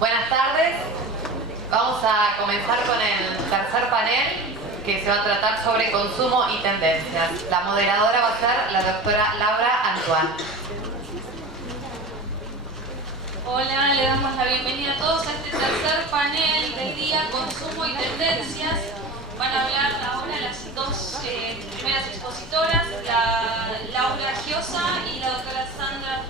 Buenas tardes. Vamos a comenzar con el tercer panel, que se va a tratar sobre consumo y tendencias. La moderadora va a ser la doctora Laura Antoine. Hola, le damos la bienvenida a todos a este tercer panel del día, consumo y tendencias. Van a hablar ahora las dos primeras expositoras, la Laura Giosa y la doctora Sandra.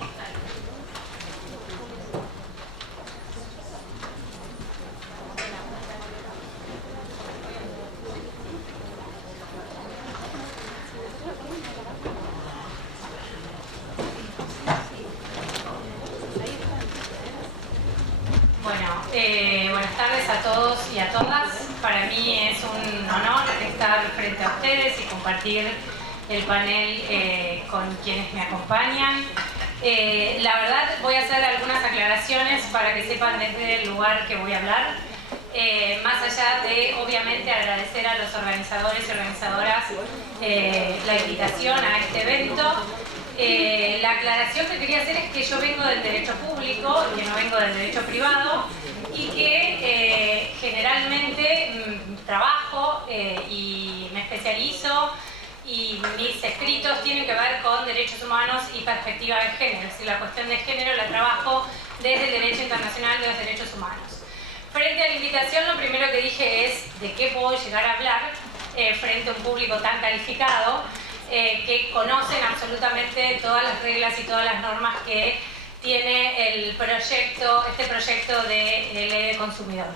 Buenas tardes a todos y a todas. Para mí es un honor estar frente a ustedes y compartir el panel con quienes me acompañan. La verdad, voy a hacer algunas aclaraciones para que sepan desde el lugar que voy a hablar. Más allá de, obviamente, agradecer a los organizadores y organizadoras la invitación a este evento. La aclaración que quería hacer es que yo vengo del derecho público, que no vengo del derecho privado, y que generalmente trabajo y me especializo y mis escritos tienen que ver con derechos humanos y perspectiva de género. Es decir, la cuestión de género la trabajo desde el derecho internacional de los derechos humanos. Frente a la invitación, lo primero que dije es de qué puedo llegar a hablar frente a un público tan calificado que conocen absolutamente todas las reglas y todas las normas que tiene este proyecto de ley de consumidor.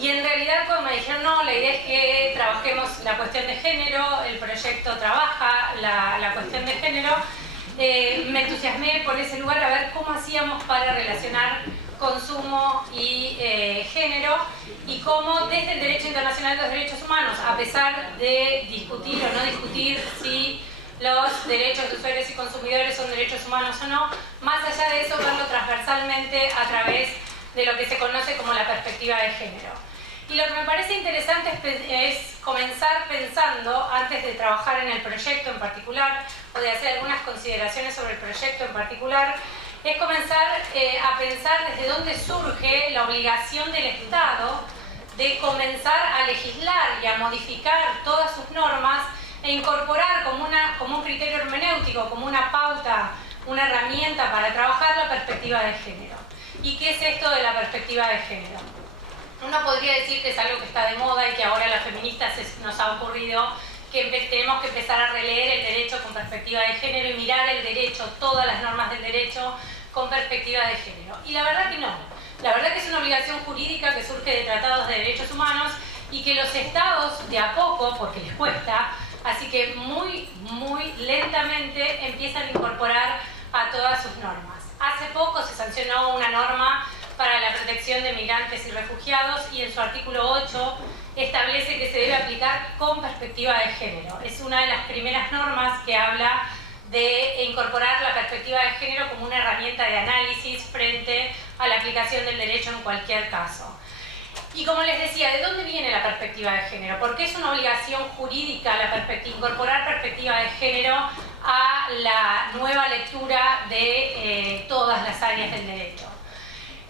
Y en realidad, cuando me dijeron, no, la idea es que trabajemos la cuestión de género, el proyecto trabaja la cuestión de género, me entusiasmé por ese lugar a ver cómo hacíamos para relacionar consumo y género, y cómo desde el derecho internacional de los derechos humanos, a pesar de discutir o no discutir si los derechos de usuarios y consumidores son derechos humanos o no, más allá de eso, verlo transversalmente a través de lo que se conoce como la perspectiva de género. Y lo que me parece interesante es comenzar pensando, antes de trabajar en el proyecto en particular, o de hacer algunas consideraciones sobre el proyecto en particular, es comenzar a pensar desde dónde surge la obligación del Estado de comenzar a legislar y a modificar todas sus normas e incorporar como un criterio hermenéutico, como una pauta, una herramienta para trabajar la perspectiva de género. ¿Y qué es esto de la perspectiva de género? Uno podría decir que es algo que está de moda y que ahora a las feministas nos ha ocurrido que tenemos que empezar a releer el derecho con perspectiva de género y mirar el derecho, todas las normas del derecho, con perspectiva de género. Y la verdad que no. La verdad que es una obligación jurídica que surge de tratados de derechos humanos y que los estados, de a poco, porque les cuesta, así que muy lentamente empiezan a incorporar a todas sus normas. Hace poco se sancionó una norma para la protección de migrantes y refugiados y en su artículo 8 establece que se debe aplicar con perspectiva de género. Es una de las primeras normas que habla de incorporar la perspectiva de género como una herramienta de análisis frente a la aplicación del derecho en cualquier caso. Y como les decía, ¿de dónde viene la perspectiva de género? Porque es una obligación jurídica incorporar perspectiva de género a la nueva lectura de todas las áreas del derecho.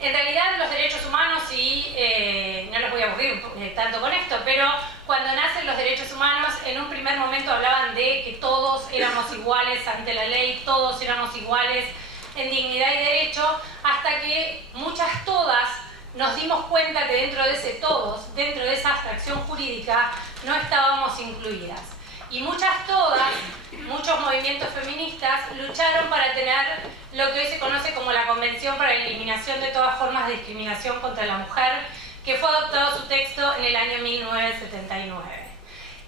En realidad, los derechos humanos, y no los voy a aburrir tanto con esto, pero cuando nacen los derechos humanos, en un primer momento hablaban de que todos éramos iguales ante la ley, todos éramos iguales en dignidad y derecho, hasta que todas, nos dimos cuenta que dentro de ese todos, dentro de esa abstracción jurídica, no estábamos incluidas. Y muchos movimientos feministas lucharon para tener lo que hoy se conoce como la Convención para la Eliminación de todas formas de discriminación contra la mujer, que fue adoptado su texto en el año 1979.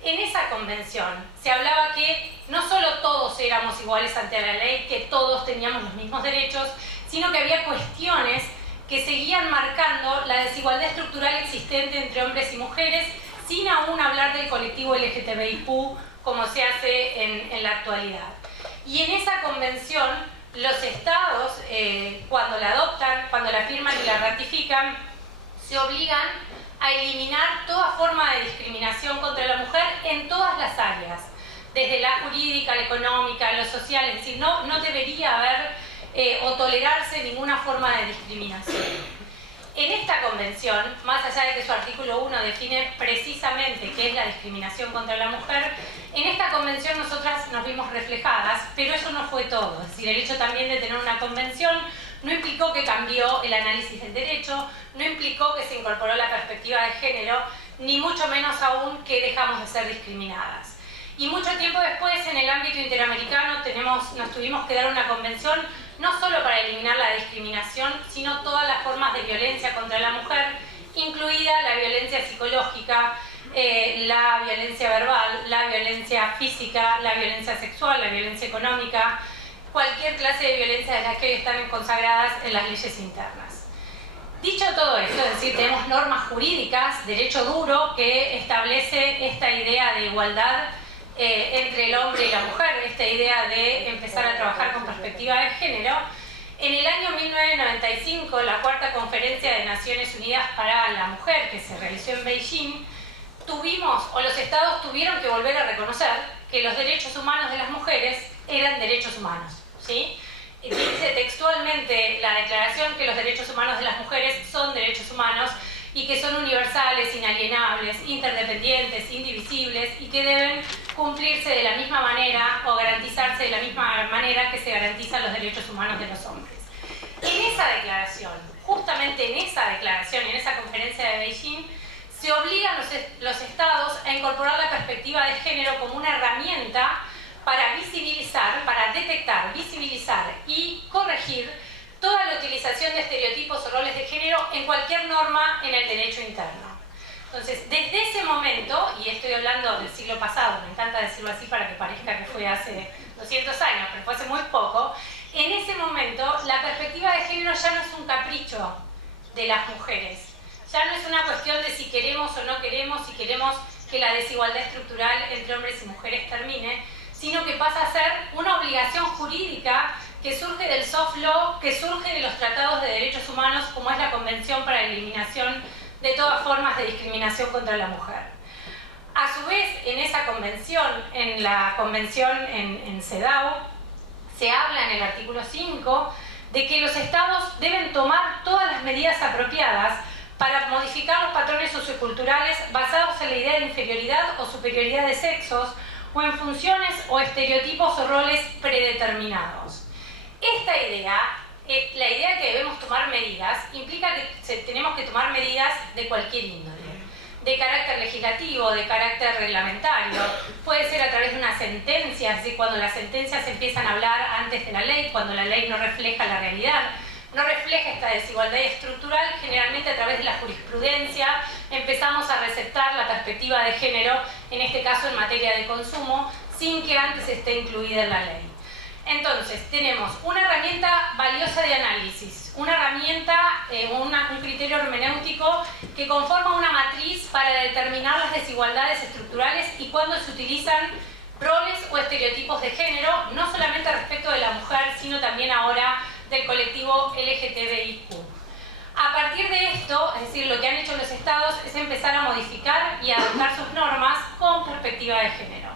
En esa convención se hablaba que no solo todos éramos iguales ante la ley, que todos teníamos los mismos derechos, sino que había cuestiones que seguían marcando la desigualdad estructural existente entre hombres y mujeres, sin aún hablar del colectivo LGTBIQ como se hace en la actualidad. Y en esa convención, los estados, cuando la adoptan, cuando la firman y la ratifican, se obligan a eliminar toda forma de discriminación contra la mujer en todas las áreas, desde la jurídica, la económica, lo social, es decir, no debería haber o tolerarse ninguna forma de discriminación. En esta convención, más allá de que su artículo 1 define precisamente qué es la discriminación contra la mujer, en esta convención nosotras nos vimos reflejadas, pero eso no fue todo. Es decir, el hecho también de tener una convención no implicó que cambió el análisis del derecho, no implicó que se incorporó la perspectiva de género, ni mucho menos aún que dejamos de ser discriminadas. Y mucho tiempo después, en el ámbito interamericano, nos tuvimos que dar una convención no solo para eliminar la discriminación, sino todas las formas de violencia contra la mujer, incluida la violencia psicológica, la violencia verbal, la violencia física, la violencia sexual, la violencia económica, cualquier clase de violencia de las que hoy están consagradas en las leyes internas. Dicho todo esto, es decir, tenemos normas jurídicas, derecho duro, que establece esta idea de igualdad entre el hombre y la mujer, esta idea de empezar a trabajar con perspectiva de género. En el año 1995, la Cuarta Conferencia de Naciones Unidas para la Mujer, que se realizó en Beijing, los estados tuvieron que volver a reconocer que los derechos humanos de las mujeres eran derechos humanos, ¿sí? Dice textualmente la declaración que los derechos humanos de las mujeres son derechos humanos y que son universales, inalienables, interdependientes, indivisibles y que deben cumplirse de la misma manera o garantizarse de la misma manera que se garantizan los derechos humanos de los hombres. En esa declaración, justamente en esa declaración, en esa conferencia de Beijing, se obligan los estados a incorporar la perspectiva de género como una herramienta para visibilizar, para detectar, visibilizar y corregir toda la utilización de estereotipos o roles de género en cualquier norma en el derecho interno. Entonces, desde ese momento, y estoy hablando del siglo pasado, me encanta decirlo así para que parezca que fue hace 200 años, pero fue hace muy poco, en ese momento la perspectiva de género ya no es un capricho de las mujeres, ya no es una cuestión de si queremos o no queremos, si queremos que la desigualdad estructural entre hombres y mujeres termine, sino que pasa a ser una obligación jurídica que surge del soft law, que surge de los tratados de derechos humanos, como es la Convención para la Eliminación de todas formas de discriminación contra la mujer. A su vez, en esa convención, en la convención en CEDAW, se habla en el artículo 5 de que los estados deben tomar todas las medidas apropiadas para modificar los patrones socioculturales basados en la idea de inferioridad o superioridad de sexos o en funciones o estereotipos o roles predeterminados. Esta idea, la idea de que debemos tomar medidas, implica que tenemos que tomar medidas de cualquier índole, de carácter legislativo, de carácter reglamentario, puede ser a través de una sentencia, es decir, cuando las sentencias empiezan a hablar antes de la ley, cuando la ley no refleja la realidad, no refleja esta desigualdad estructural, generalmente a través de la jurisprudencia empezamos a receptar la perspectiva de género, en este caso en materia de consumo, sin que antes esté incluida en la ley. Entonces, tenemos una herramienta valiosa de análisis, una herramienta, un criterio hermenéutico que conforma una matriz para determinar las desigualdades estructurales y cuándo se utilizan roles o estereotipos de género, no solamente respecto de la mujer, sino también ahora del colectivo LGTBIQ. A partir de esto, es decir, lo que han hecho los estados es empezar a modificar y adaptar sus normas con perspectiva de género.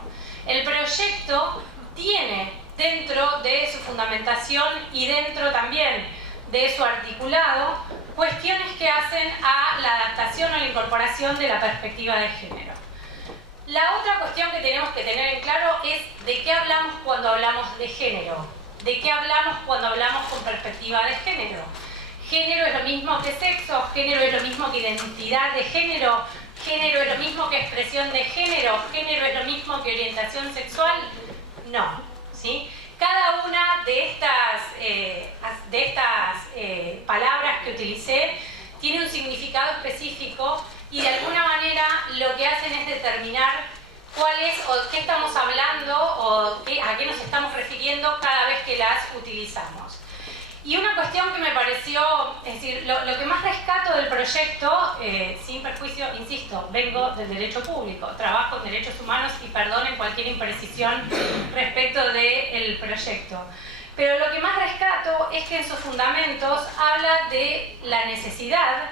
El proyecto tiene dentro de su fundamentación y dentro también de su articulado cuestiones que hacen a la adaptación o la incorporación de la perspectiva de género. La otra cuestión que tenemos que tener en claro es de qué hablamos cuando hablamos de género, de qué hablamos cuando hablamos con perspectiva de género. Género es lo mismo que sexo, género es lo mismo que identidad de género, género es lo mismo que expresión de género, género es lo mismo que orientación sexual. No, ¿sí? Cada una de estas palabras que utilicé tiene un significado específico y de alguna manera lo que hacen es determinar cuál es o qué estamos hablando o a qué nos estamos refiriendo cada vez que las utilizamos. Y una cuestión que me pareció, es decir, lo que más rescato del proyecto, sin perjuicio, insisto, vengo del derecho público, trabajo en derechos humanos y perdonen cualquier imprecisión respecto del proyecto. Pero lo que más rescato es que en sus fundamentos habla de la necesidad,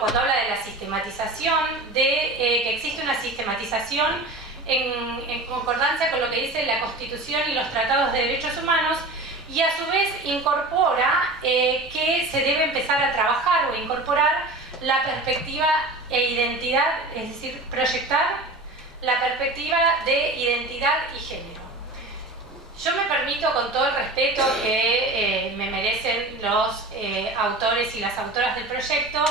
cuando habla de la sistematización, de que existe una sistematización en concordancia con lo que dice la Constitución y los tratados de derechos humanos, y a su vez incorpora que se debe empezar a trabajar o incorporar la perspectiva e identidad, es decir, proyectar la perspectiva de identidad y género. Yo me permito, con todo el respeto que me merecen los autores y las autoras del proyecto,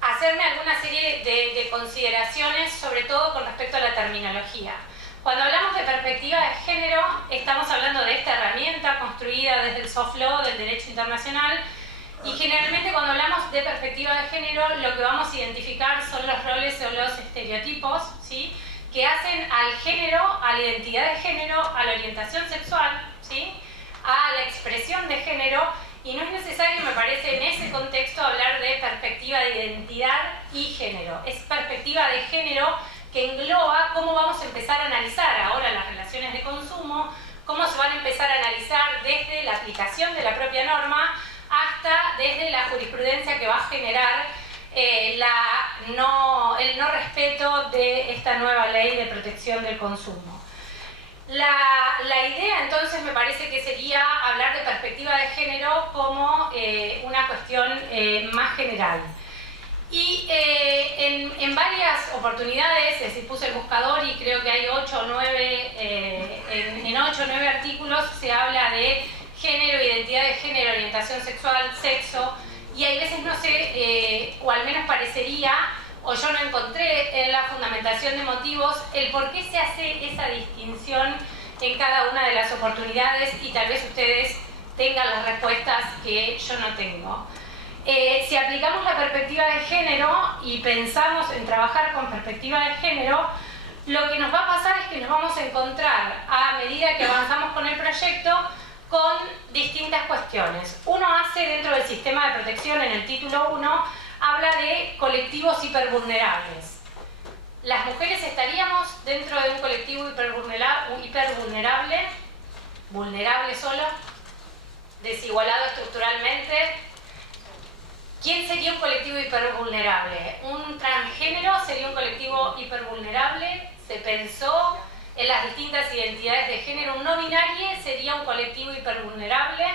hacerme alguna serie de consideraciones, sobre todo con respecto a la terminología. Cuando hablamos de perspectiva de género, estamos hablando de esta herramienta construida desde el soft law, del derecho internacional, y generalmente cuando hablamos de perspectiva de género, lo que vamos a identificar son los roles o los estereotipos, ¿sí?, que hacen al género, a la identidad de género, a la orientación sexual, ¿sí?, a la expresión de género, y no es necesario, me parece, en ese contexto hablar de perspectiva de identidad y género. Es perspectiva de género que engloba cómo vamos a empezar a analizar ahora las relaciones de consumo, cómo se van a empezar a analizar desde la aplicación de la propia norma hasta desde la jurisprudencia que va a generar el no respeto de esta nueva ley de protección del consumo. La idea entonces me parece que sería hablar de perspectiva de género como una cuestión más general. Y en varias oportunidades, es decir, puse el buscador y creo que hay 8 o 9, en 8 o 9 artículos se habla de género, identidad de género, orientación sexual, sexo, y hay veces no sé, o al menos parecería, o yo no encontré en la fundamentación de motivos el por qué se hace esa distinción en cada una de las oportunidades, y tal vez ustedes tengan las respuestas que yo no tengo. Si aplicamos la perspectiva de género y pensamos en trabajar con perspectiva de género, lo que nos va a pasar es que nos vamos a encontrar, a medida que avanzamos con el proyecto, con distintas cuestiones. Uno hace dentro del sistema de protección, en el título 1, habla de colectivos hipervulnerables. Las mujeres estaríamos dentro de un colectivo hipervulnerable, vulnerable solo, desigualado estructuralmente. ¿Quién sería un colectivo hipervulnerable? Un transgénero sería un colectivo hipervulnerable. Se pensó en las distintas identidades de género. Un no binario sería un colectivo hipervulnerable.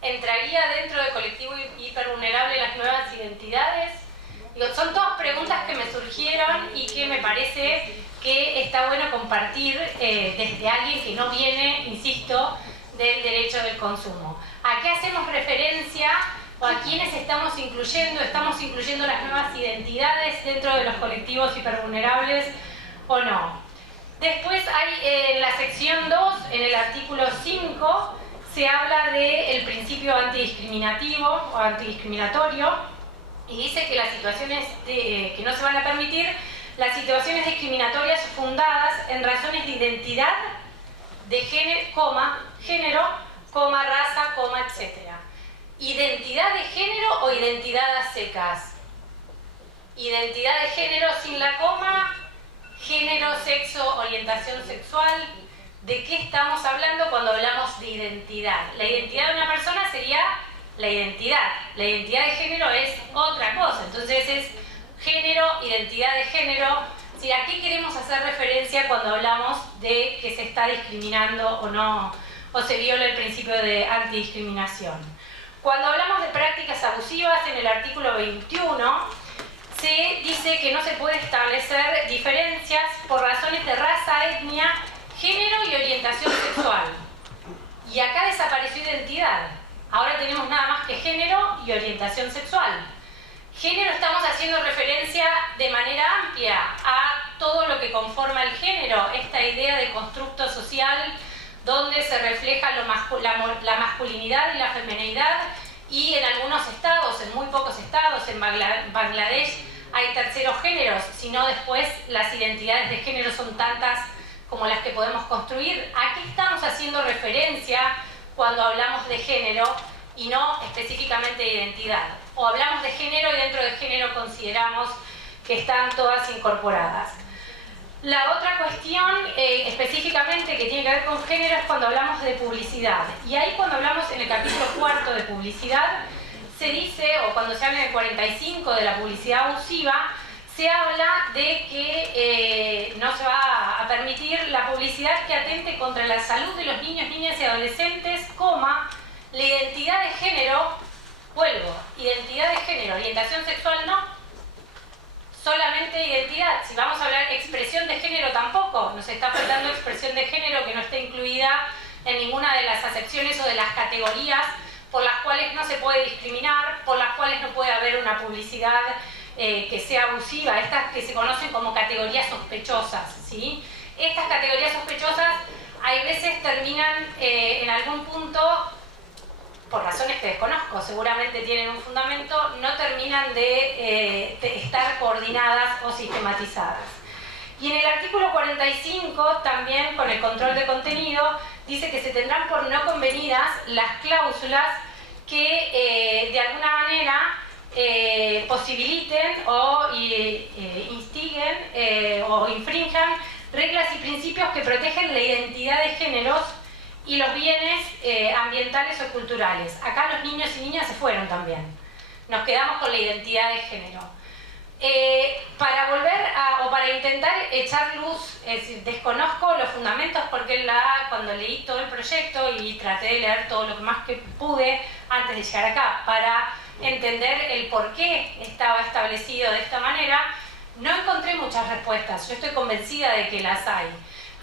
¿Entraría dentro del colectivo hipervulnerable las nuevas identidades? Digo, son todas preguntas que me surgieron y que me parece que está bueno compartir desde alguien que no viene, insisto, del derecho del consumo. ¿A qué hacemos referencia o a quiénes estamos incluyendo? ¿Estamos incluyendo las nuevas identidades dentro de los colectivos hipervulnerables o no? Después hay en la sección 2, en el artículo 5, se habla del principio antidiscriminativo o antidiscriminatorio, y dice que las situaciones que no se van a permitir, las situaciones discriminatorias fundadas en razones de identidad, de género, raza, etc. ¿Identidad de género o identidad a secas? Identidad de género sin la coma, género, sexo, orientación sexual. ¿De qué estamos hablando cuando hablamos de identidad? La identidad de una persona sería la identidad. La identidad de género es otra cosa. Entonces es género, identidad de género. ¿Sí? ¿A qué queremos hacer referencia cuando hablamos de que se está discriminando o no, o se viola el principio de antidiscriminación? Cuando hablamos de prácticas abusivas, en el artículo 21, se dice que no se puede establecer diferencias por razones de raza, etnia, género y orientación sexual. Y acá desapareció identidad. Ahora tenemos nada más que género y orientación sexual. Género, estamos haciendo referencia de manera amplia a todo lo que conforma el género, esta idea de constructo social donde se refleja la masculinidad y la feminidad, y en algunos estados, en muy pocos estados, en Bangladesh hay terceros géneros, sino después las identidades de género son tantas como las que podemos construir. ¿A qué estamos haciendo referencia cuando hablamos de género y no específicamente de identidad? O hablamos de género y dentro de género consideramos que están todas incorporadas. La otra cuestión específicamente que tiene que ver con género es cuando hablamos de publicidad. Y ahí, cuando hablamos en el capítulo 4 de publicidad, se dice, o cuando se habla en el 45 de la publicidad abusiva, se habla de que no se va a permitir la publicidad que atente contra la salud de los niños, niñas y adolescentes, la identidad de género, orientación sexual no. Solamente identidad. Si vamos a hablar expresión de género tampoco, nos está faltando expresión de género que no esté incluida en ninguna de las acepciones o de las categorías por las cuales no se puede discriminar, por las cuales no puede haber una publicidad que sea abusiva, estas que se conocen como categorías sospechosas, ¿sí? Estas categorías sospechosas hay veces terminan en algún punto, por razones que desconozco, seguramente tienen un fundamento, no terminan de estar coordinadas o sistematizadas. Y en el artículo 45, también con el control de contenido, dice que se tendrán por no convenidas las cláusulas que de alguna manera posibiliten o instiguen o infrinjan reglas y principios que protegen la identidad de géneros y los bienes ambientales o culturales. Acá los niños y niñas se fueron también. Nos quedamos con la identidad de género. Para volver o para intentar echar luz, es decir, desconozco los fundamentos porque cuando leí todo el proyecto y traté de leer todo lo más que pude antes de llegar acá para entender el por qué estaba establecido de esta manera, no encontré muchas respuestas. Yo estoy convencida de que las hay.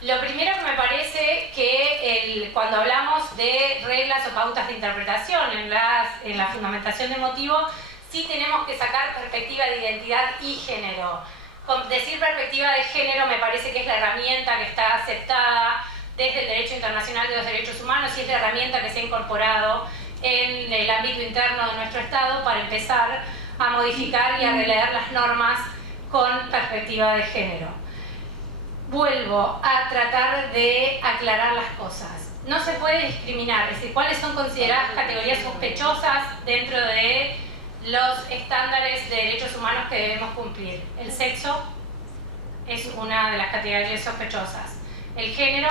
Lo primero que me parece que cuando hablamos de reglas o pautas de interpretación en la fundamentación de motivo, sí tenemos que sacar perspectiva de identidad y género. Decir perspectiva de género me parece que es la herramienta que está aceptada desde el Derecho Internacional de los Derechos Humanos y es la herramienta que se ha incorporado en el ámbito interno de nuestro Estado para empezar a modificar y a releer las normas con perspectiva de género. Vuelvo a tratar de aclarar las cosas. No se puede discriminar, es decir, cuáles son consideradas categorías sospechosas dentro de los estándares de derechos humanos que debemos cumplir. El sexo es una de las categorías sospechosas. El género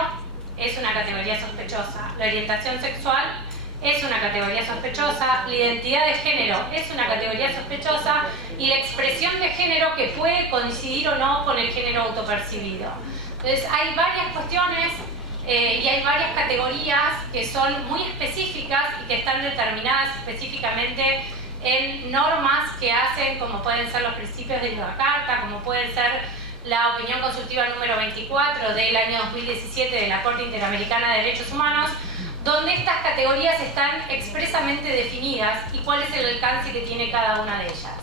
es una categoría sospechosa. La orientación sexual es una categoría sospechosa. La identidad de género es una categoría sospechosa. Y la expresión de género que puede coincidir o no con el género autopercibido. Entonces hay varias cuestiones y hay varias categorías que son muy específicas y que están determinadas específicamente en normas que hacen, como pueden ser los principios de la Carta, como pueden ser la opinión consultiva número 24 del año 2017 de la Corte Interamericana de Derechos Humanos, donde estas categorías están expresamente definidas y cuál es el alcance que tiene cada una de ellas.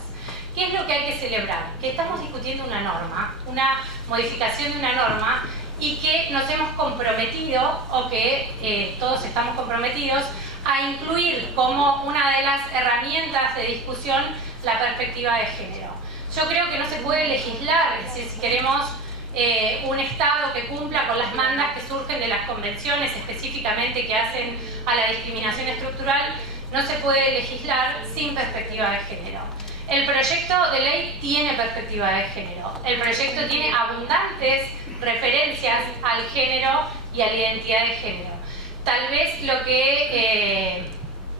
¿Qué es lo que hay que celebrar? Que estamos discutiendo una norma, una modificación de una norma y que nos hemos comprometido, o que todos estamos comprometidos, a incluir como una de las herramientas de discusión la perspectiva de género. Yo creo que no se puede legislar, es decir, si queremos un Estado que cumpla con las mandas que surgen de las convenciones específicamente que hacen a la discriminación estructural, no se puede legislar sin perspectiva de género. El proyecto de ley tiene perspectiva de género, el proyecto tiene abundantes referencias al género y a la identidad de género. Tal vez lo que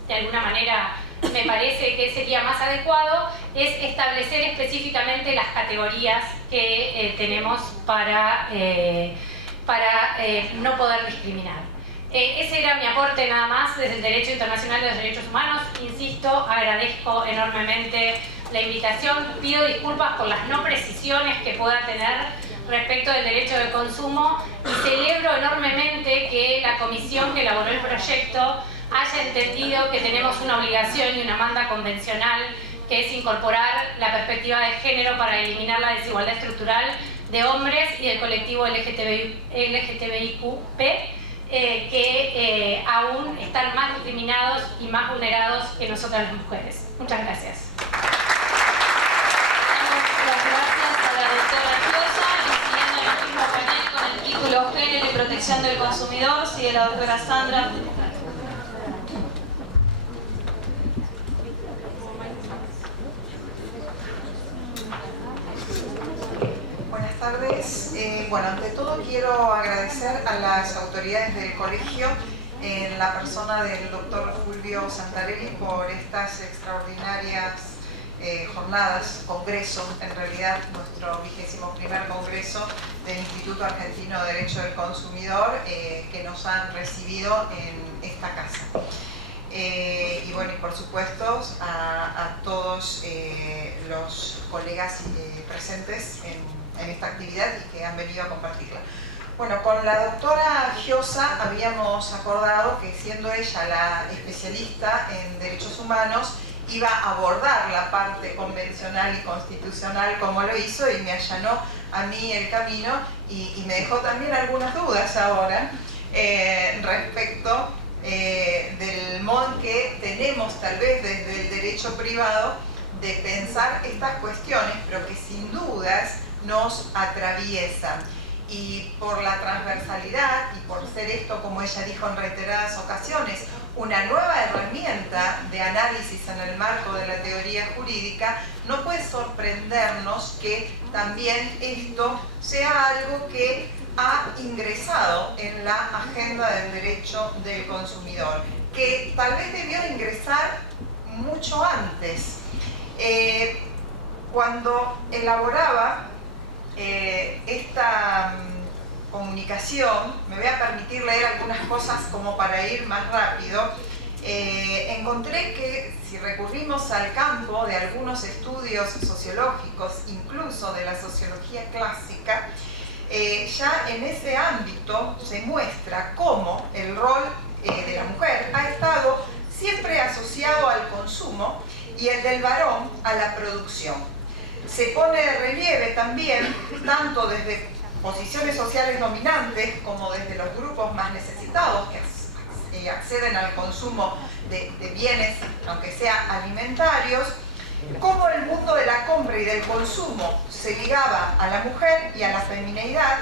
de alguna manera me parece que sería más adecuado es establecer específicamente las categorías que tenemos para no poder discriminar. Ese era mi aporte nada más desde el Derecho Internacional de los Derechos Humanos. Insisto, agradezco enormemente la invitación, pido disculpas por las no precisiones que pueda tener respecto del derecho de consumo y celebro enormemente que la comisión que elaboró el proyecto haya entendido que tenemos una obligación y una manda convencional que es incorporar la perspectiva de género para eliminar la desigualdad estructural de hombres y del colectivo LGTBIQ+, que aún están más discriminados y más vulnerados que nosotras las mujeres. Muchas gracias. Las gracias a la doctora Fiosa y siguiendo el mismo panel con el título Género y Protección del Consumidor, sigue la doctora Sandra. Buenas tardes. Bueno, ante todo quiero agradecer a las autoridades del colegio en la persona del doctor Fulvio Santarelli por estas extraordinarias jornadas, congreso, en realidad nuestro 21º congreso del Instituto Argentino de Derecho del Consumidor que nos han recibido en esta casa. Y bueno, por supuesto a todos los colegas presentes en esta actividad y que han venido a compartirla. Bueno, con la doctora Giosa habíamos acordado que, siendo ella la especialista en derechos humanos, iba a abordar la parte convencional y constitucional como lo hizo, y me allanó a mí el camino y me dejó también algunas dudas ahora respecto del modo en que tenemos, tal vez desde el derecho privado, de pensar estas cuestiones, pero que sin dudas nos atraviesan. Y por la transversalidad y por ser esto, como ella dijo en reiteradas ocasiones, una nueva herramienta de análisis en el marco de la teoría jurídica, no puede sorprendernos que también esto sea algo que ha ingresado en la agenda del derecho del consumidor, que tal vez debió ingresar mucho antes. Cuando elaboraba esta comunicación, me voy a permitir leer algunas cosas como para ir más rápido. Encontré que si recurrimos al campo de algunos estudios sociológicos, incluso de la sociología clásica, ya en ese ámbito se muestra cómo el rol de la mujer ha estado siempre asociado al consumo y el del varón a la producción. Se pone de relieve también, tanto desde posiciones sociales dominantes como desde los grupos más necesitados que acceden al consumo de bienes, aunque sean alimentarios, cómo el mundo de la compra y del consumo se ligaba a la mujer y a la femineidad,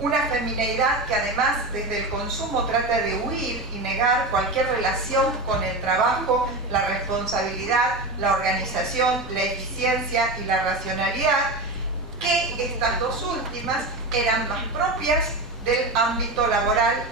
una femineidad que además desde el consumo trata de huir y negar cualquier relación con el trabajo, la responsabilidad, la organización, la eficiencia y la racionalidad, que estas dos últimas eran más propias del ámbito laboral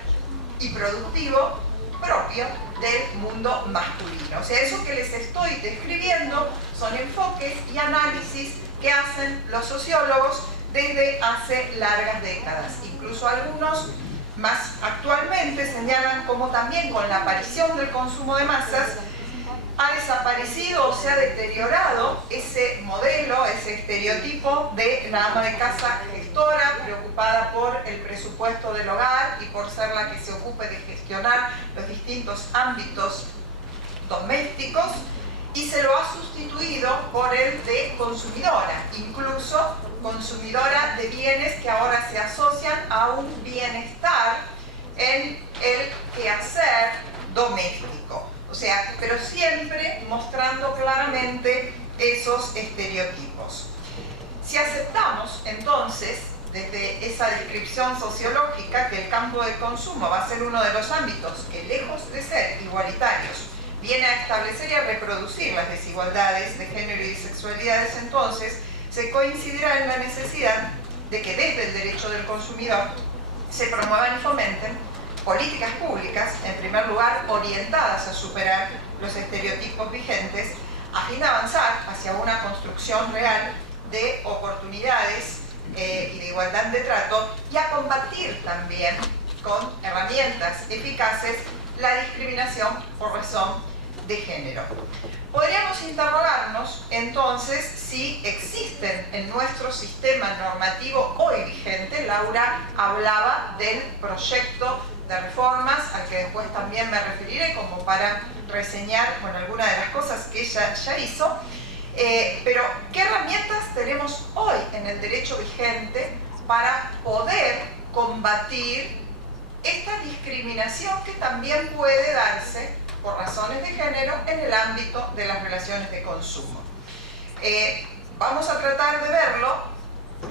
y productivo propio del mundo masculino. O sea, eso que les estoy describiendo son enfoques y análisis que hacen los sociólogos desde hace largas décadas. Incluso algunos más actualmente señalan como también con la aparición del consumo de masas ha desaparecido o se ha deteriorado ese modelo, ese estereotipo de la ama de casa gestora, preocupada por el presupuesto del hogar y por ser la que se ocupe de gestionar los distintos ámbitos domésticos, y se lo ha sustituido por el de consumidora, incluso consumidora de bienes que ahora se asocian a un bienestar en el quehacer doméstico. O sea, pero siempre mostrando claramente esos estereotipos. Si aceptamos entonces, desde esa descripción sociológica, que el campo del consumo va a ser uno de los ámbitos que, lejos de ser igualitarios, viene a establecer y a reproducir las desigualdades de género y sexualidades, entonces se coincidirá en la necesidad de que desde el derecho del consumidor se promuevan y fomenten políticas públicas, en primer lugar, orientadas a superar los estereotipos vigentes, a fin de avanzar hacia una construcción real de oportunidades y de igualdad de trato, y a combatir también con herramientas eficaces la discriminación por razón de género. Podríamos interrogarnos entonces si existen en nuestro sistema normativo hoy vigente. Laura hablaba del proyecto de reformas al que después también me referiré como para reseñar algunas de las cosas que ella ya hizo, pero ¿qué herramientas tenemos hoy en el derecho vigente para poder combatir esta discriminación que también puede darse por razones de género en el ámbito de las relaciones de consumo? Vamos a tratar de verlo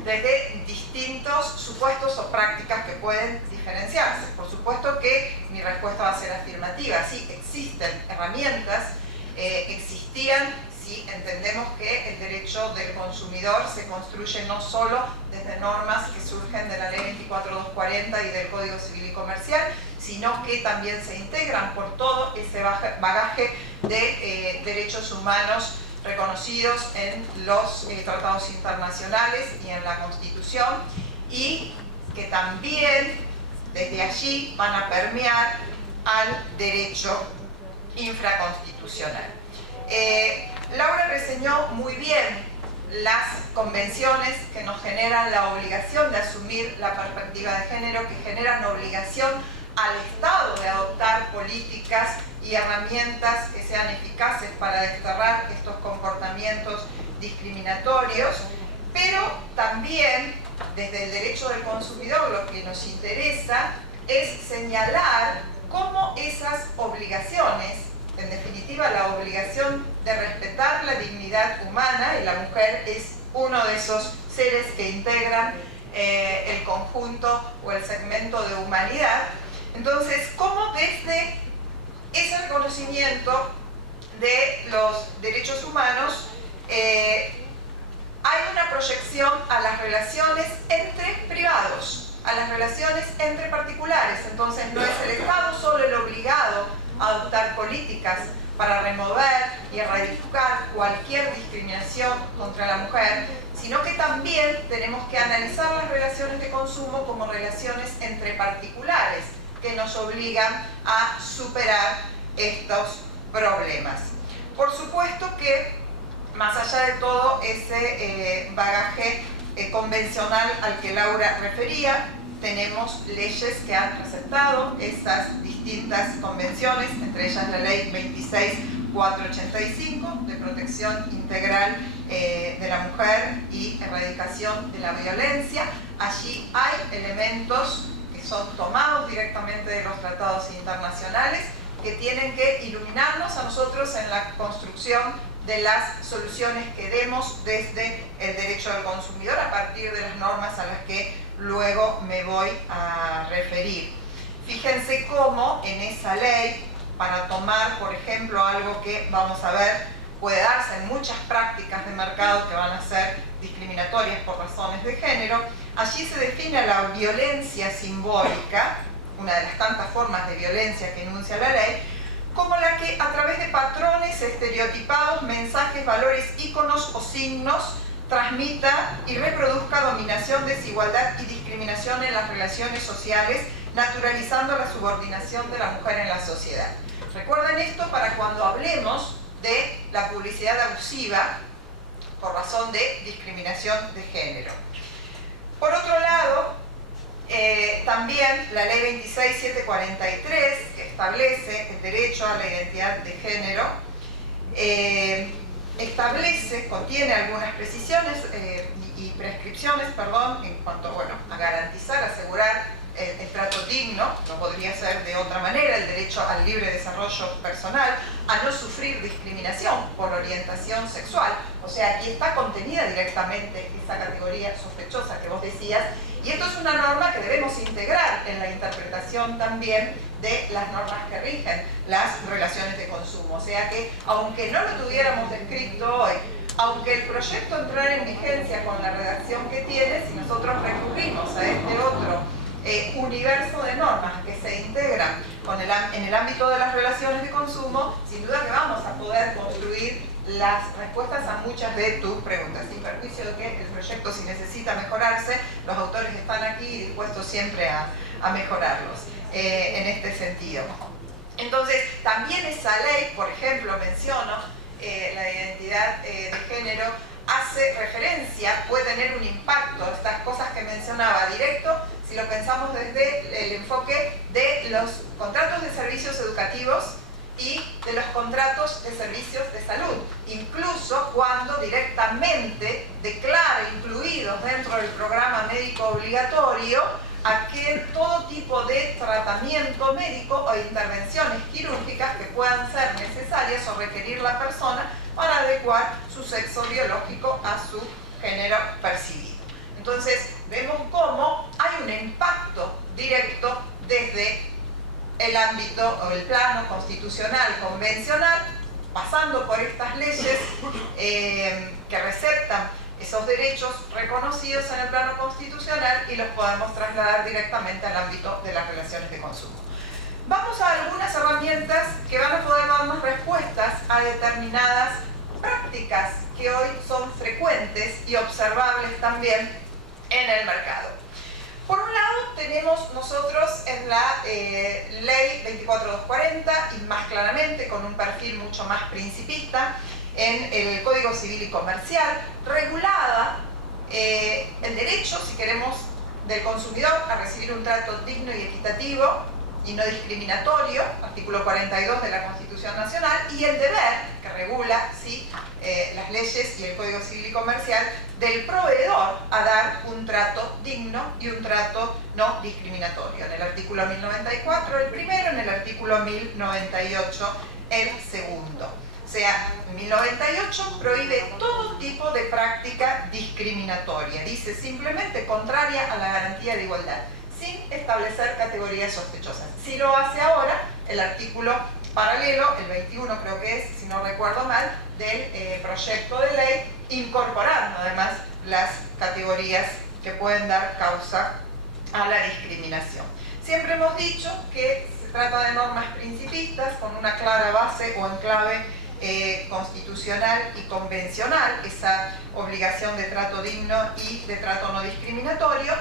desde distintos supuestos o prácticas que pueden diferenciarse. Por supuesto que mi respuesta va a ser afirmativa. Sí, existen herramientas, existían, si entendemos que el derecho del consumidor se construye no solo desde normas que surgen de la Ley 24240 y del Código Civil y Comercial, sino que también se integran por todo ese bagaje de derechos humanos reconocidos en los tratados internacionales y en la Constitución, y que también desde allí van a permear al derecho infraconstitucional. Laura reseñó muy bien las convenciones que nos generan la obligación de asumir la perspectiva de género, que generan obligación al Estado de adoptar políticas y herramientas que sean eficaces para desterrar estos comportamientos discriminatorios, pero también desde el derecho del consumidor lo que nos interesa es señalar cómo esas obligaciones, en definitiva la obligación de respetar la dignidad humana, y la mujer es uno de esos seres que integran el conjunto o el segmento de humanidad. Entonces, cómo desde ese reconocimiento de los derechos humanos hay una proyección a las relaciones entre privados, a las relaciones entre particulares. Entonces, no es el Estado solo el obligado a adoptar políticas para remover y erradicar cualquier discriminación contra la mujer, sino que también tenemos que analizar las relaciones de consumo como relaciones entre particulares que nos obligan a superar estos problemas. Por supuesto que, más allá de todo ese bagaje convencional al que Laura refería, tenemos leyes que han aceptado esas distintas convenciones, entre ellas la ley 26485 de protección integral de la mujer y erradicación de la violencia. Allí hay elementos que son tomados directamente de los tratados internacionales que tienen que iluminarnos a nosotros en la construcción de las soluciones que demos desde el derecho del consumidor a partir de las normas a las que luego me voy a referir. Fíjense cómo en esa ley, para tomar, por ejemplo, algo que vamos a ver puede darse en muchas prácticas de mercado que van a ser discriminatorias por razones de género, allí se define la violencia simbólica, una de las tantas formas de violencia que enuncia la ley, como la que a través de patrones estereotipados, mensajes, valores, íconos o signos transmita y reproduzca dominación, desigualdad y discriminación en las relaciones sociales, naturalizando la subordinación de la mujer en la sociedad. Recuerden esto para cuando hablemos de la publicidad abusiva por razón de discriminación de género. Por otro lado, también la ley 26743, que establece el derecho a la identidad de género, contiene algunas precisiones y prescripciones, en cuanto a garantizar, asegurar el trato digno, no podría ser de otra manera, el derecho al libre desarrollo personal, a no sufrir discriminación por orientación sexual. O sea, aquí está contenida directamente esa categoría sospechosa que vos decías, y esto es una norma que debemos integrar en la interpretación también de las normas que rigen las relaciones de consumo. O sea que, aunque no lo tuviéramos descrito hoy, aunque el proyecto entrara en vigencia con la redacción que tiene, si nosotros recurrimos a este otro universo de normas que se integran en el ámbito de las relaciones de consumo, sin duda que vamos a poder construir las respuestas a muchas de tus preguntas, sin perjuicio de que el proyecto, si necesita mejorarse, los autores están aquí dispuestos siempre a mejorarlos en este sentido. Entonces, también esa ley, por ejemplo, menciono la identidad de género, hace referencia, puede tener un impacto, estas cosas que mencionaba, directo, si lo pensamos desde el enfoque de los contratos de servicios educativos y de los contratos de servicios de salud, incluso cuando directamente declara incluidos dentro del programa médico obligatorio todo tipo de tratamiento médico o intervenciones quirúrgicas que puedan ser necesarias o requerir la persona para adecuar su sexo biológico a su género percibido. Entonces, vemos cómo hay un impacto directo desde el ámbito o el plano constitucional convencional, pasando por estas leyes que receptan esos derechos reconocidos en el plano constitucional y los podemos trasladar directamente al ámbito de las relaciones de consumo. Vamos a algunas herramientas que van a poder darnos respuestas a determinadas prácticas que hoy son frecuentes y observables también en el mercado. Por un lado tenemos nosotros en la ley 24240 y más claramente con un perfil mucho más principista en el Código Civil y Comercial, regulada el derecho, si queremos, del consumidor a recibir un trato digno y equitativo y no discriminatorio, artículo 42 de la Constitución Nacional, y el deber, que regula ¿sí? Las leyes y el Código Civil y Comercial, del proveedor a dar un trato digno y un trato no discriminatorio. En el artículo 1094 el primero, en el artículo 1098 el segundo. O sea, 1098 prohíbe todo tipo de práctica discriminatoria. Dice simplemente contraria a la garantía de igualdad, sin establecer categorías sospechosas. Si lo hace ahora, el artículo paralelo, el 21 creo que es, si no recuerdo mal, del proyecto de ley, incorporando además las categorías que pueden dar causa a la discriminación. Siempre hemos dicho que se trata de normas principistas con una clara base o enclave constitucional y convencional, esa obligación de trato digno y de trato no discriminatorio,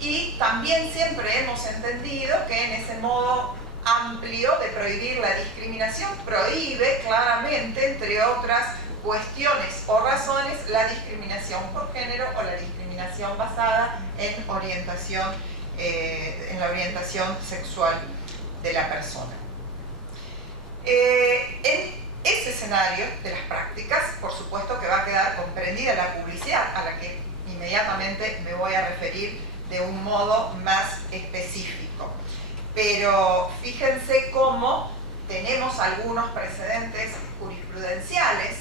y también siempre hemos entendido que en ese modo amplio de prohibir la discriminación prohíbe claramente, entre otras cuestiones o razones, la discriminación por género o la discriminación basada en orientación, en la orientación sexual de la persona. En ese escenario de las prácticas, por supuesto que va a quedar comprendida la publicidad, a la que inmediatamente me voy a referir de un modo más específico. Pero fíjense cómo tenemos algunos precedentes jurisprudenciales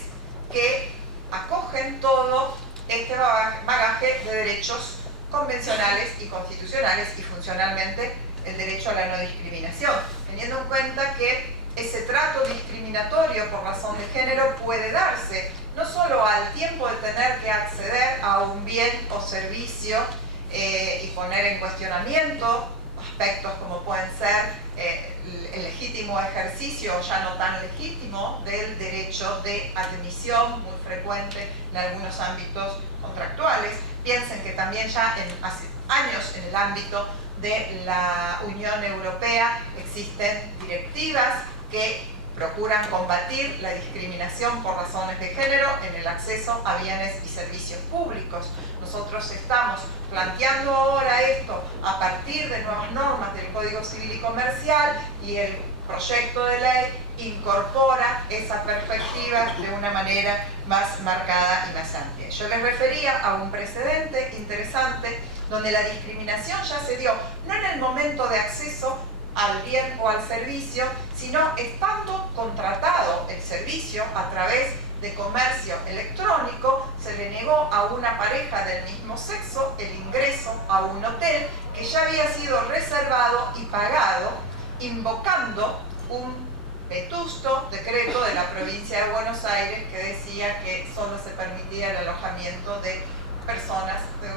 que acogen todo este bagaje de derechos convencionales y constitucionales y funcionalmente el derecho a la no discriminación, teniendo en cuenta que ese trato discriminatorio por razón de género puede darse no solo al tiempo de tener que acceder a un bien o servicio y poner en cuestionamiento aspectos como pueden ser el legítimo ejercicio o ya no tan legítimo del derecho de admisión, muy frecuente en algunos ámbitos contractuales. Piensen que también ya hace años en el ámbito de la Unión Europea existen directivas que procuran combatir la discriminación por razones de género en el acceso a bienes y servicios públicos. Nosotros estamos planteando ahora esto a partir de nuevas normas del Código Civil y Comercial, y el proyecto de ley incorpora esa perspectiva de una manera más marcada y más amplia. Yo les refería a un precedente interesante donde la discriminación ya se dio no en el momento de acceso al bien o al servicio, sino estando contratado el servicio a través de comercio electrónico, se le negó a una pareja del mismo sexo el ingreso a un hotel que ya había sido reservado y pagado, invocando un vetusto decreto de la provincia de Buenos Aires que decía que solo se permitía el alojamiento de personas, de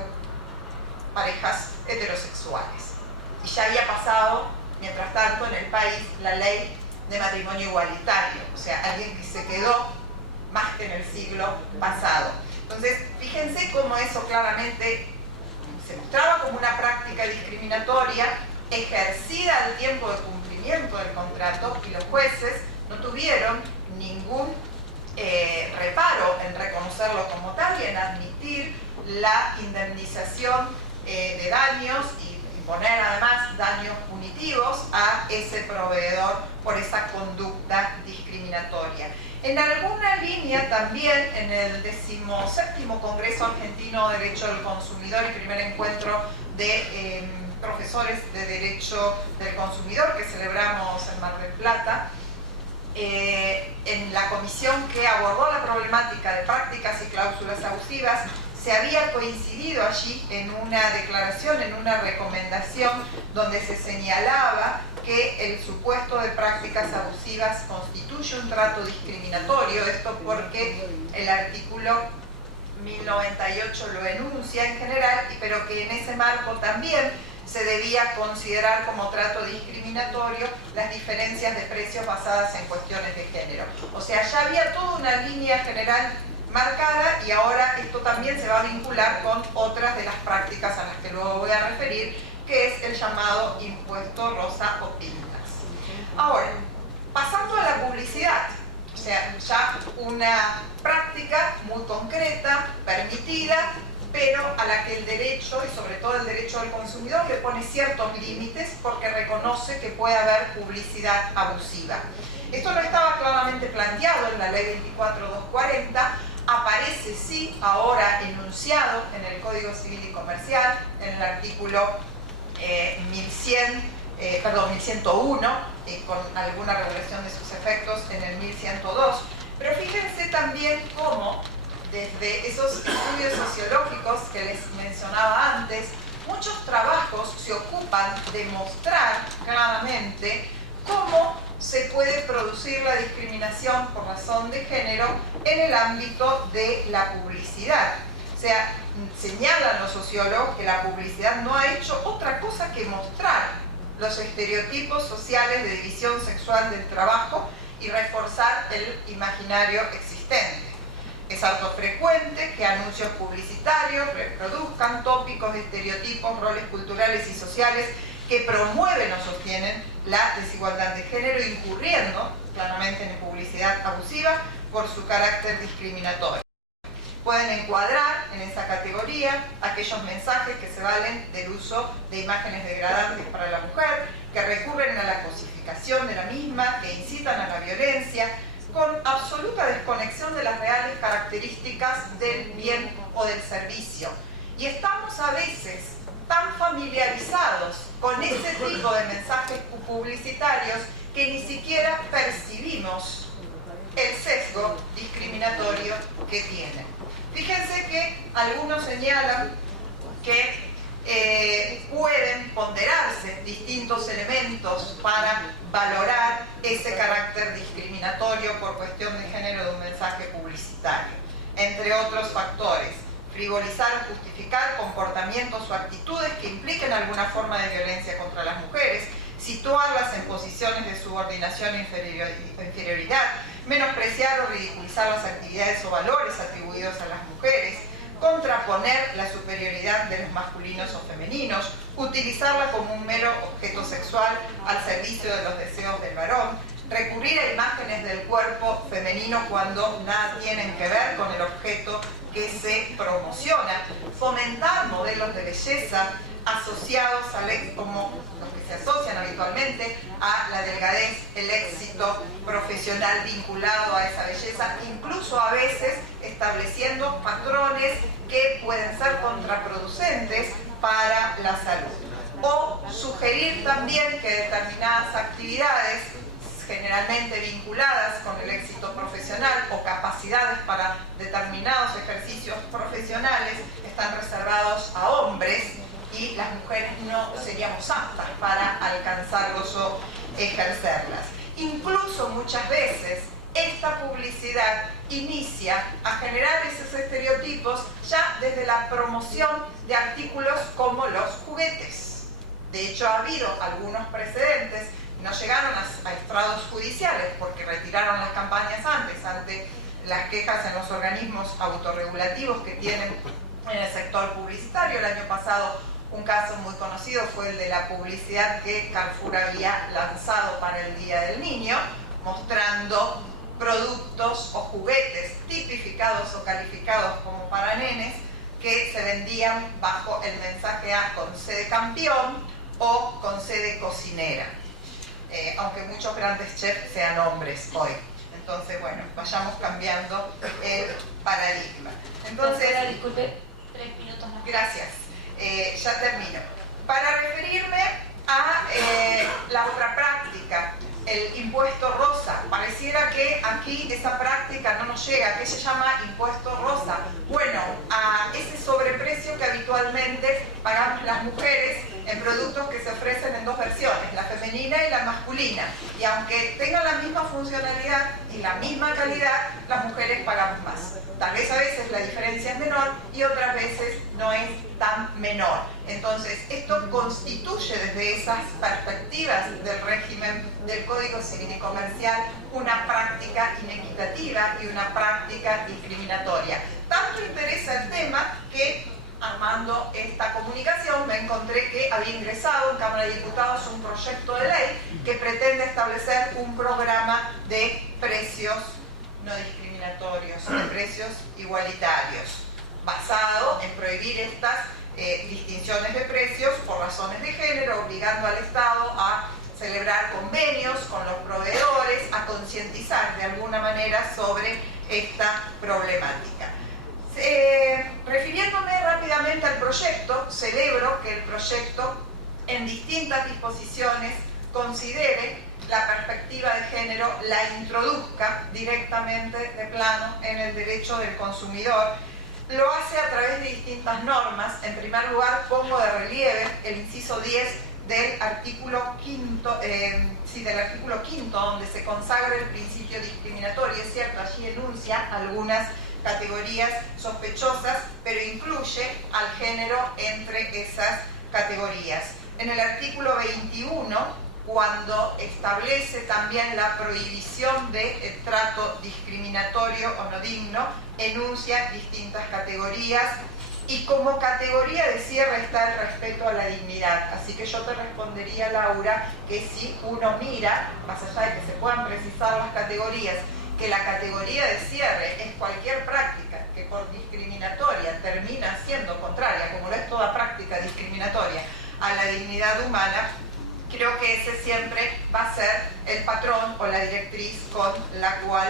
parejas heterosexuales. Y ya había pasado, mientras tanto, en el país la ley de matrimonio igualitario, o sea, alguien que se quedó más que en el siglo pasado. Entonces, fíjense cómo eso claramente se mostraba como una práctica discriminatoria ejercida al tiempo de cumplimiento del contrato, y los jueces no tuvieron ningún reparo en reconocerlo como tal y en admitir la indemnización de daños y imponer además daños punitivos a ese proveedor por esa conducta discriminatoria. En alguna línea también, en el 17º Congreso Argentino de Derecho del Consumidor y primer encuentro de profesores de Derecho del Consumidor que celebramos en Mar del Plata, en la comisión que abordó la problemática de prácticas y cláusulas abusivas, se había coincidido allí en una declaración, en una recomendación, donde se señalaba que el supuesto de prácticas abusivas constituye un trato discriminatorio, esto porque el artículo 1098 lo enuncia en general, pero que en ese marco también se debía considerar como trato discriminatorio las diferencias de precios basadas en cuestiones de género. O sea, ya había toda una línea general marcada, y ahora esto también se va a vincular con otras de las prácticas a las que luego voy a referir, que es el llamado impuesto rosa o pintas. Ahora, pasando a la publicidad, o sea, ya una práctica muy concreta, permitida, pero a la que el derecho, y sobre todo el derecho del consumidor, le pone ciertos límites porque reconoce que puede haber publicidad abusiva. Esto no estaba claramente planteado en la Ley 24.240, aparece sí ahora enunciado en el Código Civil y Comercial, en el artículo 1101, con alguna regulación de sus efectos en el 1102. Pero fíjense también cómo, desde esos estudios sociológicos que les mencionaba antes, muchos trabajos se ocupan de mostrar claramente cómo se puede producir la discriminación por razón de género en el ámbito de la publicidad. O sea, señalan los sociólogos que la publicidad no ha hecho otra cosa que mostrar los estereotipos sociales de división sexual del trabajo y reforzar el imaginario existente. Es harto frecuente que anuncios publicitarios reproduzcan tópicos, estereotipos, roles culturales y sociales que promueven o sostienen la desigualdad de género, incurriendo claramente en publicidad abusiva por su carácter discriminatorio. Pueden encuadrar en esa categoría aquellos mensajes que se valen del uso de imágenes degradantes para la mujer, que recurren a la cosificación de la misma, que incitan a la violencia, con absoluta desconexión de las reales características del bien o del servicio. Y estamos a veces tan familiarizados con ese tipo de mensajes publicitarios que ni siquiera percibimos el sesgo discriminatorio que tienen. Fíjense que algunos señalan que pueden ponderarse distintos elementos para valorar ese carácter discriminatorio por cuestión de género de un mensaje publicitario. Entre otros factores, frivolizar o justificar comportamientos o actitudes que impliquen alguna forma de violencia contra las mujeres, situarlas en posiciones de subordinación e inferioridad, menospreciar o ridiculizar las actividades o valores atribuidos a las mujeres, contraponer la superioridad de los masculinos o femeninos, utilizarla como un mero objeto sexual al servicio de los deseos del varón, recurrir a imágenes del cuerpo femenino cuando nada tienen que ver con el objeto que se promociona, fomentar modelos de belleza asociados como los que se asocian habitualmente a la delgadez, el éxito profesional vinculado a esa belleza, incluso a veces estableciendo patrones que pueden ser contraproducentes para la salud. O sugerir también que determinadas actividades generalmente vinculadas con el éxito profesional o capacidades para determinados ejercicios profesionales están reservados a hombres y las mujeres no seríamos aptas para alcanzarlos o ejercerlas. Incluso muchas veces esta publicidad inicia a generar esos estereotipos ya desde la promoción de artículos como los juguetes. De hecho, ha habido algunos precedentes, no llegaron a estrados judiciales porque retiraron las campañas antes, ante las quejas en los organismos autorregulativos que tienen en el sector publicitario. El año pasado un caso muy conocido fue el de la publicidad que Carrefour había lanzado para el Día del Niño, mostrando productos o juguetes tipificados o calificados como para nenes que se vendían bajo el mensaje A con C de campeón o con C de cocinera. Aunque muchos grandes chefs sean hombres hoy. Entonces, bueno, vayamos cambiando el paradigma. Entonces, disculpe, 3 minutos más. Gracias. Ya termino. Para referirme a la otra práctica, el impuesto rosa. Pareciera que aquí esa práctica no nos llega. ¿Qué se llama impuesto rosa? Bueno, a ese sobreprecio que habitualmente pagamos las mujeres en productos que se ofrecen en dos versiones, la femenina y la masculina. Y aunque tengan la misma funcionalidad y la misma calidad, las mujeres pagamos más. Tal vez a veces la diferencia es menor y otras veces no es tan menor. Entonces, esto constituye desde esas perspectivas del régimen del Código Civil y Comercial una práctica inequitativa y una práctica discriminatoria. Tanto interesa el tema que, armando esta comunicación, me encontré que había ingresado en Cámara de Diputados un proyecto de ley que pretende establecer un programa de precios no discriminatorios, de precios igualitarios, basado en prohibir estas distinciones de precios por razones de género, obligando al Estado a celebrar convenios con los proveedores, a concientizar de alguna manera sobre esta problemática. Refiriéndome rápidamente al proyecto, celebro que el proyecto en distintas disposiciones considere la perspectiva de género, la introduzca directamente de plano en el derecho del consumidor. Lo hace a través de distintas normas. En primer lugar, pongo de relieve el inciso 10 del artículo quinto, donde se consagra el principio discriminatorio. Es cierto, allí enuncia algunas categorías sospechosas, pero incluye al género entre esas categorías. En el artículo 21, cuando establece también la prohibición de trato discriminatorio o no digno, enuncia distintas categorías, y como categoría de cierre está el respeto a la dignidad. Así que yo te respondería, Laura, que si uno mira, más allá de que se puedan precisar las categorías, que la categoría de cierre es cualquier práctica que por discriminatoria termina siendo contraria, como lo es toda práctica discriminatoria, a la dignidad humana, creo que ese siempre va a ser el patrón o la directriz con la cual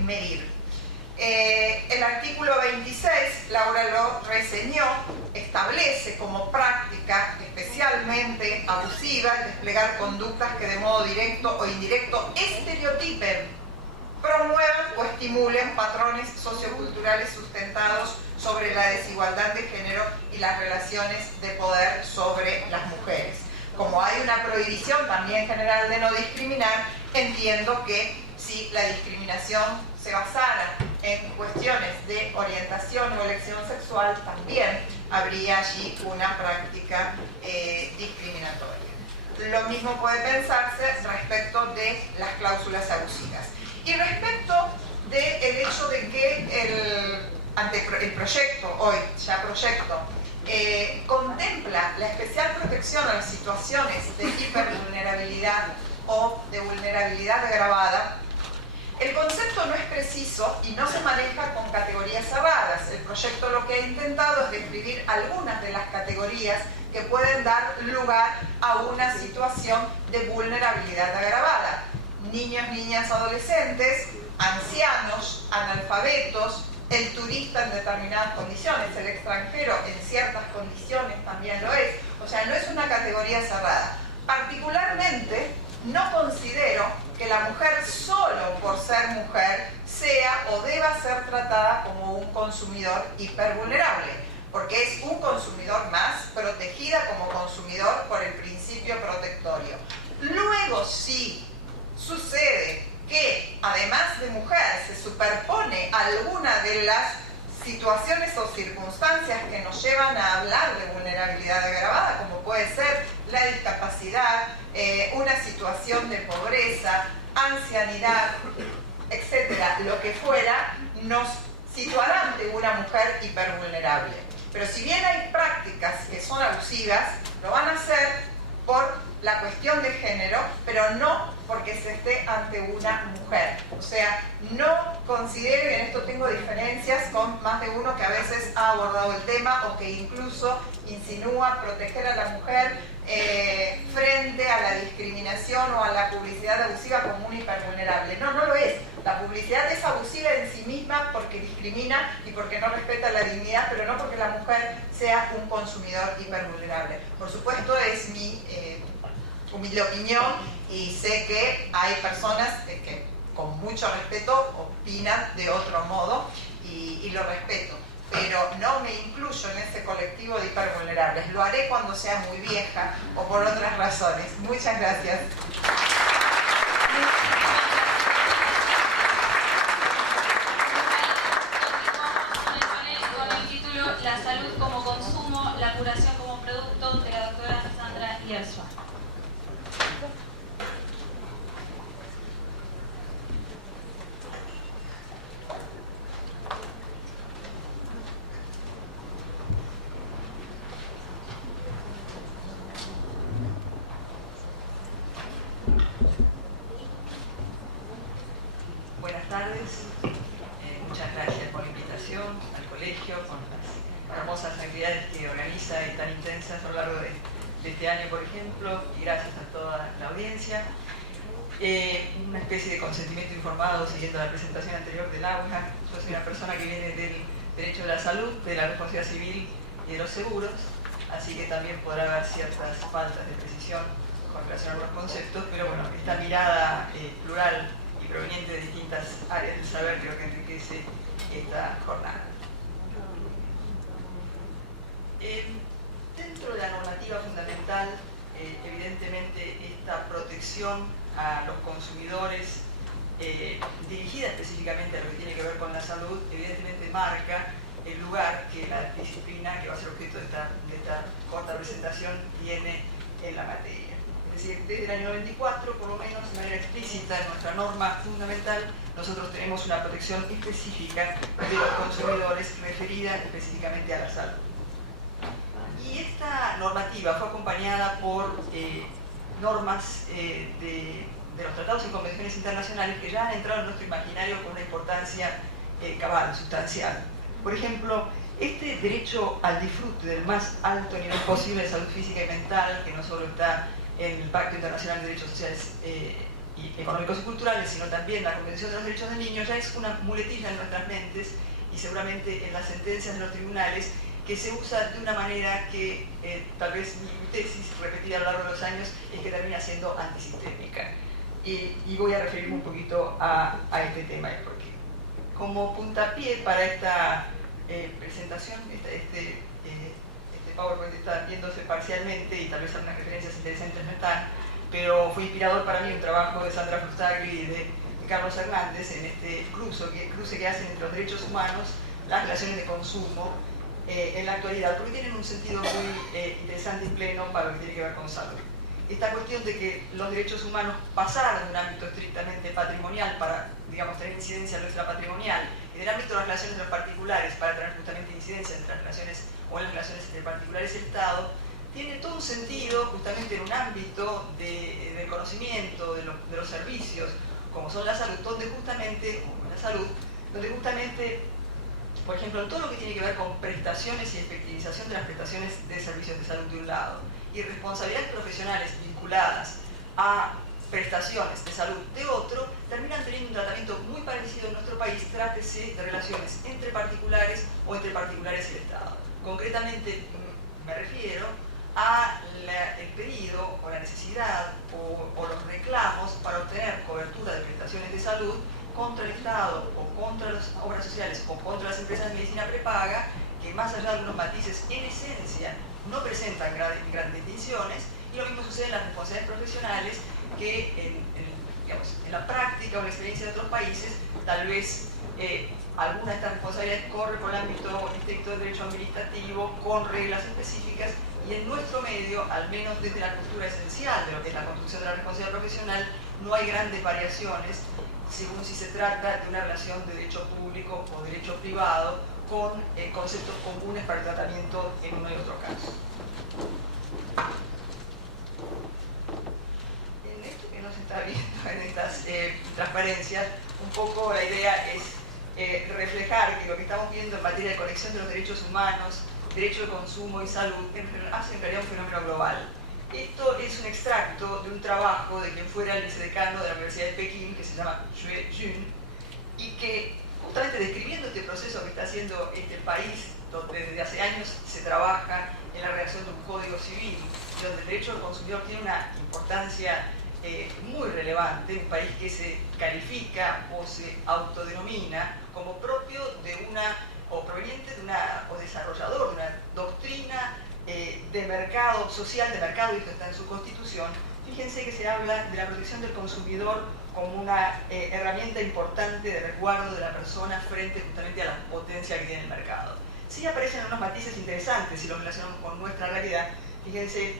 medir. El artículo 26, Laura lo reseñó, establece como práctica especialmente abusiva el desplegar conductas que de modo directo o indirecto estereotipen, promuevan o estimulen patrones socioculturales sustentados sobre la desigualdad de género y las relaciones de poder sobre las mujeres. Como hay una prohibición también general de no discriminar, entiendo que si la discriminación se basara en cuestiones de orientación o elección sexual, también habría allí una práctica discriminatoria. Lo mismo puede pensarse respecto de las cláusulas abusivas. Y respecto del hecho de que el proyecto, hoy ya proyecto, contempla la especial protección a las situaciones de hipervulnerabilidad o de vulnerabilidad agravada, el concepto no es preciso y no se maneja con categorías cerradas. El proyecto lo que ha intentado es describir algunas de las categorías que pueden dar lugar a una situación de vulnerabilidad agravada. Niños, niñas, adolescentes, ancianos, analfabetos, el turista en determinadas condiciones, el extranjero en ciertas condiciones también lo es. O sea, no es una categoría cerrada. Particularmente, no considero que la mujer solo por ser mujer sea o deba ser tratada como un consumidor hipervulnerable, porque es un consumidor más, protegida como consumidor por el principio protectorio. Luego, si sucede que además de mujer se superpone alguna de las situaciones o circunstancias que nos llevan a hablar de vulnerabilidad agravada, como puede ser la discapacidad, una situación de pobreza, ancianidad, etcétera, lo que fuera, nos situará ante una mujer hipervulnerable. Pero si bien hay prácticas que son abusivas, lo van a hacer por la cuestión de género, pero no porque se esté ante una mujer. O sea, no considero, y en esto tengo diferencias con más de uno que a veces ha abordado el tema o que incluso insinúa proteger a la mujer frente a la discriminación o a la publicidad abusiva como un hipervulnerable. No, no lo es. La publicidad es abusiva en sí misma porque discrimina y porque no respeta la dignidad, pero no porque la mujer sea un consumidor hipervulnerable. Por supuesto, es mi humilde opinión y sé que hay personas que con mucho respeto opinan de otro modo y lo respeto, pero no me incluyo en ese colectivo de hipervulnerables. Lo haré cuando sea muy vieja o por otras razones. Muchas gracias. Con el título La salud como consumo, la curación como producto, de la doctora Sandra Yersua. Buenas tardes, muchas gracias por la invitación al colegio, por las hermosas actividades que organiza y tan intensas a lo largo de este año, por ejemplo, y gracias a toda la audiencia. Una especie de consentimiento informado siguiendo la presentación anterior de Laura. Yo soy una persona que viene del derecho de la salud, de la responsabilidad civil y de los seguros, así que también podrá haber ciertas faltas de precisión con relación a los conceptos, pero bueno, esta mirada plural y proveniente de distintas áreas del saber creo que enriquece esta jornada. Dentro de la normativa fundamental, evidentemente esta protección a los consumidores dirigida específicamente a lo que tiene que ver con la salud, evidentemente marca el lugar que la disciplina que va a ser objeto de esta corta presentación tiene en la materia. Es decir, desde el año 94, por lo menos de manera explícita en nuestra norma fundamental, nosotros tenemos una protección específica de los consumidores referida específicamente a la salud. Y esta normativa fue acompañada por normas de los tratados y convenciones internacionales que ya han entrado en nuestro imaginario con una importancia cabal, sustancial. Por ejemplo, este derecho al disfrute del más alto nivel posible de salud física y mental, que no solo está en el Pacto Internacional de Derechos Sociales y Económicos y Culturales, sino también la Convención de los Derechos del Niño, ya es una muletilla en nuestras mentes y seguramente en las sentencias de los tribunales, que se usa de una manera que tal vez mi tesis, repetida a lo largo de los años, es que termina siendo antisistémica. Y voy a referirme un poquito a este tema y por qué. Como puntapié para esta presentación, este PowerPoint está viéndose parcialmente y tal vez algunas referencias interesantes no están, pero fue inspirador para mí un trabajo de Sandra Frustagli y de Carlos Hernández en este cruce que hacen entre los derechos humanos, las relaciones de consumo, en la actualidad, porque tienen un sentido muy interesante y pleno para lo que tiene que ver con salud. Esta cuestión de que los derechos humanos pasaron de un ámbito estrictamente patrimonial para, digamos, tener incidencia en lo extrapatrimonial, y del ámbito de las relaciones de los particulares para tener justamente incidencia entre las relaciones o en las relaciones entre particulares y el Estado, tiene todo un sentido justamente en un ámbito del conocimiento, de los servicios, como son la salud, donde justamente, por ejemplo, todo lo que tiene que ver con prestaciones y efectivización de las prestaciones de servicios de salud de un lado y responsabilidades profesionales vinculadas a prestaciones de salud de otro, terminan teniendo un tratamiento muy parecido en nuestro país, trátese de relaciones entre particulares o entre particulares y el Estado. Concretamente me refiero a el pedido o la necesidad o los reclamos para obtener cobertura de prestaciones de salud contra el Estado o contra las obras sociales o contra las empresas de medicina prepaga, que más allá de algunos matices en esencia no presentan grandes distinciones, y lo mismo sucede en las responsabilidades profesionales que en la práctica o en la experiencia de otros países tal vez alguna de estas responsabilidades corre por el ámbito estricto del derecho administrativo con reglas específicas, y en nuestro medio, al menos desde la cultura esencial de lo que es la construcción de la responsabilidad profesional, no hay grandes variaciones según si se trata de una relación de derecho público o derecho privado con conceptos comunes para el tratamiento en uno y otro caso. En esto que nos está viendo en estas transparencias, un poco la idea es reflejar que lo que estamos viendo en materia de conexión de los derechos humanos, derecho de consumo y salud, hace en realidad un fenómeno global. Esto es un extracto de un trabajo de quien fuera el vicedecano de la Universidad de Pekín, que se llama Xue Jun, y que justamente describiendo este proceso que está haciendo este país, donde desde hace años se trabaja en la redacción de un código civil, donde el derecho del consumidor tiene una importancia muy relevante, un país que se califica o se autodenomina como propio de una, o proveniente de una, o desarrollador de una doctrina de mercado social, de mercado, y esto está en su constitución. Fíjense que se habla de la protección del consumidor como una herramienta importante de resguardo de la persona frente justamente a la potencia que tiene el mercado. Sí aparecen unos matices interesantes si los relacionamos con nuestra realidad. Fíjense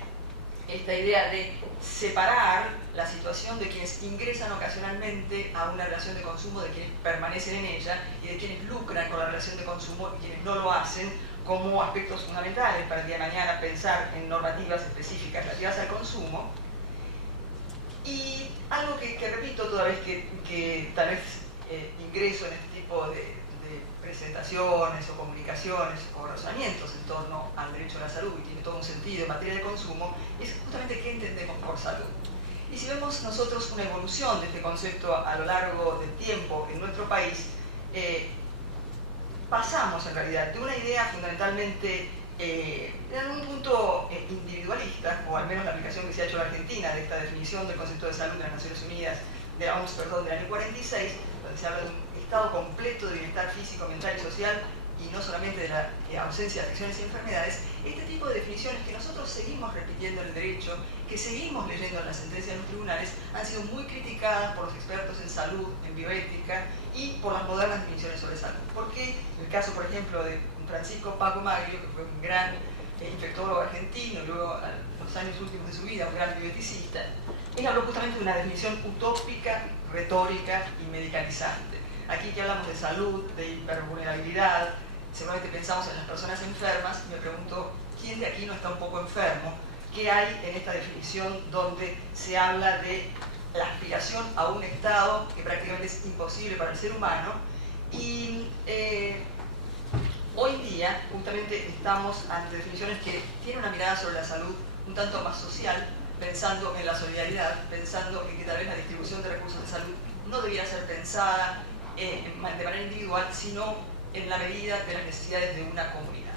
esta idea de separar la situación de quienes ingresan ocasionalmente a una relación de consumo, de quienes permanecen en ella, y de quienes lucran con la relación de consumo y quienes no lo hacen, como aspectos fundamentales para el día de mañana pensar en normativas específicas relativas al consumo. Y algo que repito toda vez que tal vez ingreso en este tipo de presentaciones o comunicaciones o razonamientos en torno al derecho a la salud, y tiene todo un sentido en materia de consumo, es justamente qué entendemos por salud. Y si vemos nosotros una evolución de este concepto a lo largo del tiempo en nuestro país, pasamos en realidad de una idea fundamentalmente en algún punto individualista, o al menos la aplicación que se ha hecho en la Argentina de esta definición del concepto de salud de las Naciones Unidas, de la OMS, perdón, del año 46, donde se habla de un estado completo de bienestar físico, mental y social, y no solamente de la ausencia de afecciones y enfermedades. Este tipo de definiciones que nosotros seguimos repitiendo en el derecho, que seguimos leyendo en las sentencias de los tribunales, han sido muy criticadas por los expertos en salud, en bioética y por las modernas definiciones sobre salud. Porque el caso, por ejemplo, de Francisco Paco Maglio, que fue un gran infectólogo argentino, y luego a los años últimos de su vida un gran bioeticista, él habló justamente de una definición utópica, retórica y medicalizante. Aquí que hablamos de salud, de hipervulnerabilidad, seguramente pensamos en las personas enfermas, y me pregunto, ¿quién de aquí no está un poco enfermo? ¿Qué hay en esta definición donde se habla de la aspiración a un estado que prácticamente es imposible para el ser humano? Y hoy día justamente estamos ante definiciones que tienen una mirada sobre la salud un tanto más social, pensando en la solidaridad, pensando en que tal vez la distribución de recursos de salud no debiera ser pensada de manera individual, sino en la medida de las necesidades de una comunidad.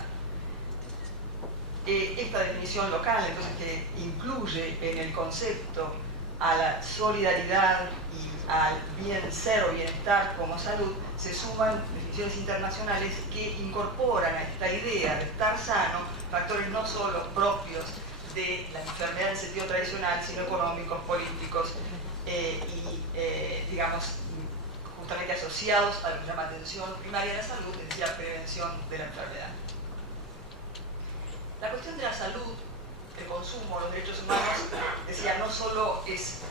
Esta definición local, entonces, que incluye en el concepto a la solidaridad y al bien ser o bienestar como salud, se suman definiciones internacionales que incorporan a esta idea de estar sano factores no solo propios de la enfermedad en sentido tradicional, sino económicos, políticos y, digamos, justamente asociados a lo que se llama atención primaria de la salud, es decir, prevención de la enfermedad. La cuestión de la salud, el consumo, los derechos humanos, decía, no solo es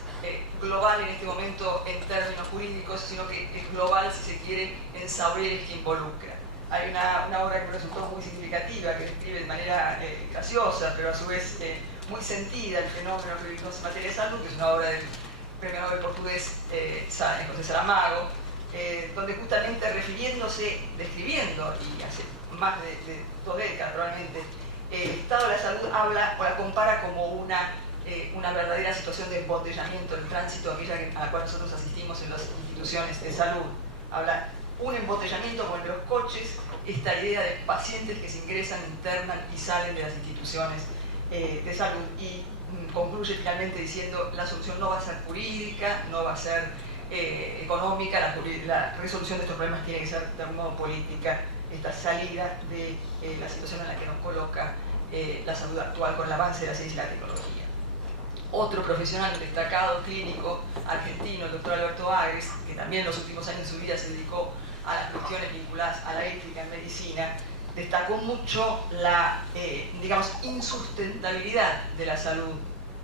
global en este momento en términos jurídicos, sino que es global, si se quiere, en saberes que involucra. Hay una obra que me resultó muy significativa, que describe de manera graciosa, pero a su vez muy sentida, el fenómeno que vivimos en materia de salud, que es una obra del premio Nobel portugués José Saramago, donde justamente describiendo, y hace más de 2 décadas probablemente, el estado de la salud habla o la compara como una verdadera situación de embotellamiento, el tránsito aquella a la cual nosotros asistimos en las instituciones de salud. Habla un embotellamiento como el de los coches, esta idea de pacientes que se ingresan, internan y salen de las instituciones de salud, y concluye finalmente diciendo la solución no va a ser jurídica, no va a ser económica, la resolución de estos problemas tiene que ser de algún modo política, esta salida de la situación en la que nos coloca la salud actual con el avance de la ciencia y la tecnología. Otro profesional destacado clínico argentino, el doctor Alberto Agres, que también en los últimos años de su vida se dedicó a las cuestiones vinculadas a la ética en medicina, destacó mucho la, digamos, insustentabilidad de la salud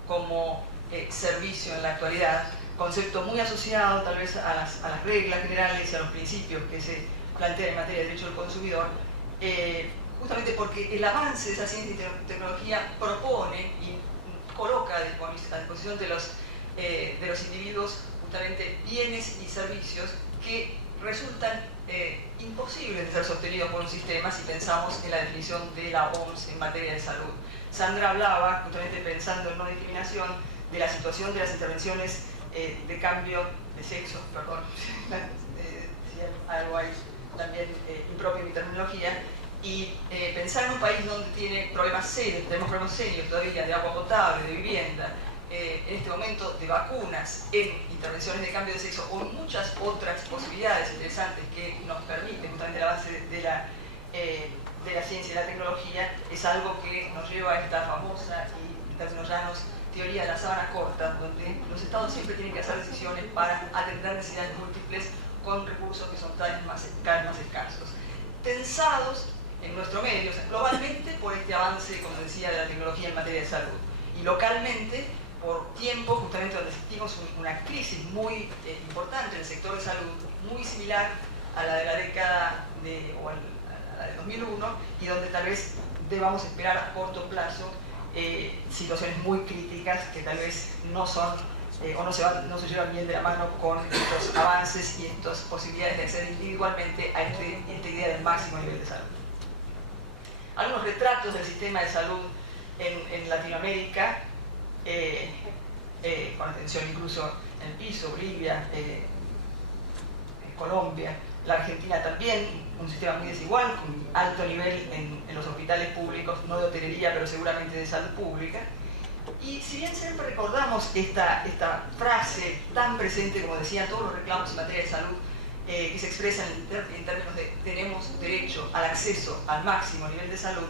como servicio en la actualidad, concepto muy asociado tal vez a las reglas generales y a los principios que se plantean en materia de derecho del consumidor, justamente porque el avance de esa ciencia y tecnología propone y coloca a disposición de los individuos justamente bienes y servicios que resultan imposibles de ser sostenidos por un sistema si pensamos en la definición de la OMS en materia de salud. Sandra hablaba, justamente pensando en no discriminación, de la situación de las intervenciones de cambio de sexo, perdón, si algo hay también impropio en mi terminología, y pensar en un país donde tenemos problemas serios todavía de agua potable, de vivienda, en este momento de vacunas, en intervenciones de cambio de sexo o en muchas otras posibilidades interesantes que nos permiten justamente la base de la ciencia y la tecnología, es algo que nos lleva a esta famosa y en términos llanos teoría de la sábana corta, donde los estados siempre tienen que hacer decisiones para atender necesidades múltiples con recursos que son cada vez más escasos, tensados en nuestro medio, o sea, globalmente por este avance, como decía, de la tecnología en materia de salud, y localmente por tiempo, justamente donde sentimos una crisis muy importante en el sector de salud, muy similar a la de la década o a la de 2001, y donde tal vez debamos esperar a corto plazo situaciones muy críticas que tal vez no son o no se llevan bien de la mano con estos avances y estas posibilidades de acceder individualmente a esta idea del máximo nivel de salud. Algunos retratos del sistema de salud en Latinoamérica, con atención incluso en el piso, Bolivia, Colombia, la Argentina también, un sistema muy desigual, con alto nivel en los hospitales públicos, no de hotelería, pero seguramente de salud pública. Y si bien siempre recordamos esta frase tan presente, como decían todos los reclamos en materia de salud, que se expresan en términos de tenemos derecho al acceso al máximo nivel de salud,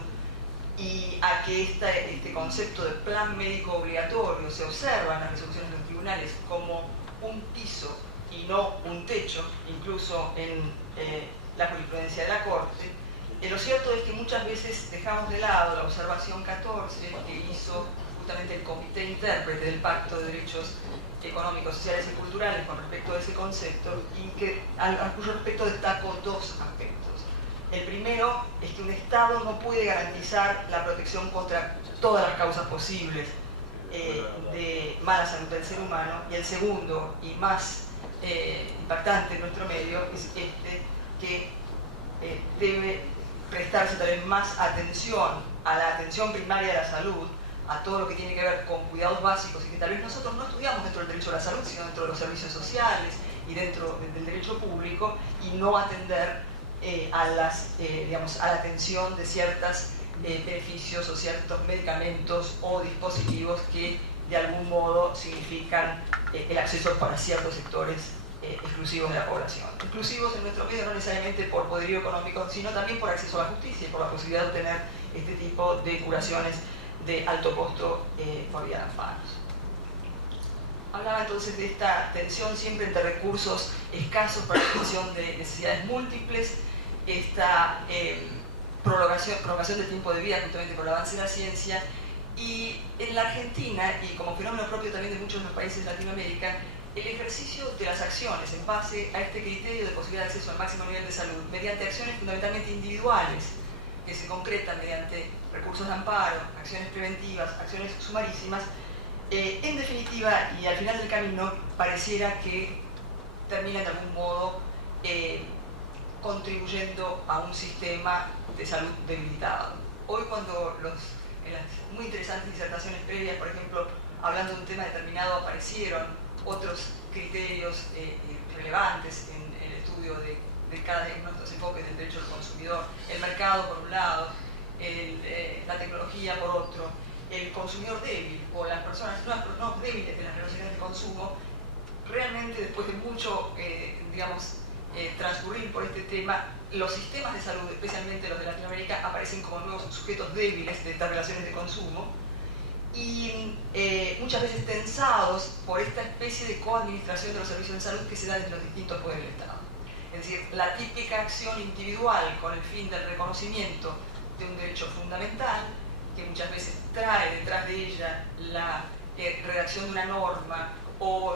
y a que este concepto de plan médico obligatorio se observa en las resoluciones de los tribunales como un piso y no un techo, incluso en la jurisprudencia de la Corte, lo cierto es que muchas veces dejamos de lado la observación 14 que hizo justamente el Comité Intérprete del Pacto de Derechos Económicos, Sociales y Culturales con respecto a ese concepto, y al cuyo respecto destaco dos aspectos. El primero es que un Estado no puede garantizar la protección contra todas las causas posibles de mala salud del ser humano, y el segundo, y más impactante en nuestro medio, es que debe prestarse también más atención a la atención primaria de la salud, a todo lo que tiene que ver con cuidados básicos, y que tal vez nosotros no estudiamos dentro del derecho a la salud, sino dentro de los servicios sociales y dentro del derecho público, y no atender a la atención de ciertos beneficios o ciertos medicamentos o dispositivos que de algún modo significan el acceso para ciertos sectores exclusivos de la población. Exclusivos en nuestro medio no necesariamente por poderío económico, sino también por acceso a la justicia y por la posibilidad de obtener este tipo de curaciones de alto costo por vía de amparos. Hablaba entonces de esta tensión siempre entre recursos escasos para la atención de necesidades múltiples, esta prolongación del tiempo de vida justamente por el avance de la ciencia, y en la Argentina, y como fenómeno propio también de muchos de los países de Latinoamérica, el ejercicio de las acciones en base a este criterio de posibilidad de acceso al máximo nivel de salud mediante acciones fundamentalmente individuales que se concretan mediante recursos de amparo, acciones preventivas, acciones sumarísimas, en definitiva y al final del camino pareciera que terminan de algún modo contribuyendo a un sistema de salud debilitado. Hoy cuando en las muy interesantes disertaciones previas, por ejemplo, hablando de un tema determinado, aparecieron otros criterios relevantes en el estudio de cada uno de nuestros enfoques del derecho del consumidor, el mercado por un lado, la tecnología por otro, el consumidor débil o las personas no débiles de las relaciones de consumo. Realmente después de mucho, transcurrir por este tema, los sistemas de salud, especialmente los de Latinoamérica, aparecen como nuevos sujetos débiles de estas relaciones de consumo, y muchas veces tensados por esta especie de coadministración de los servicios de salud que se da desde los distintos poderes del Estado. Es decir, la típica acción individual con el fin del reconocimiento de un derecho fundamental, que muchas veces trae detrás de ella la redacción de una norma o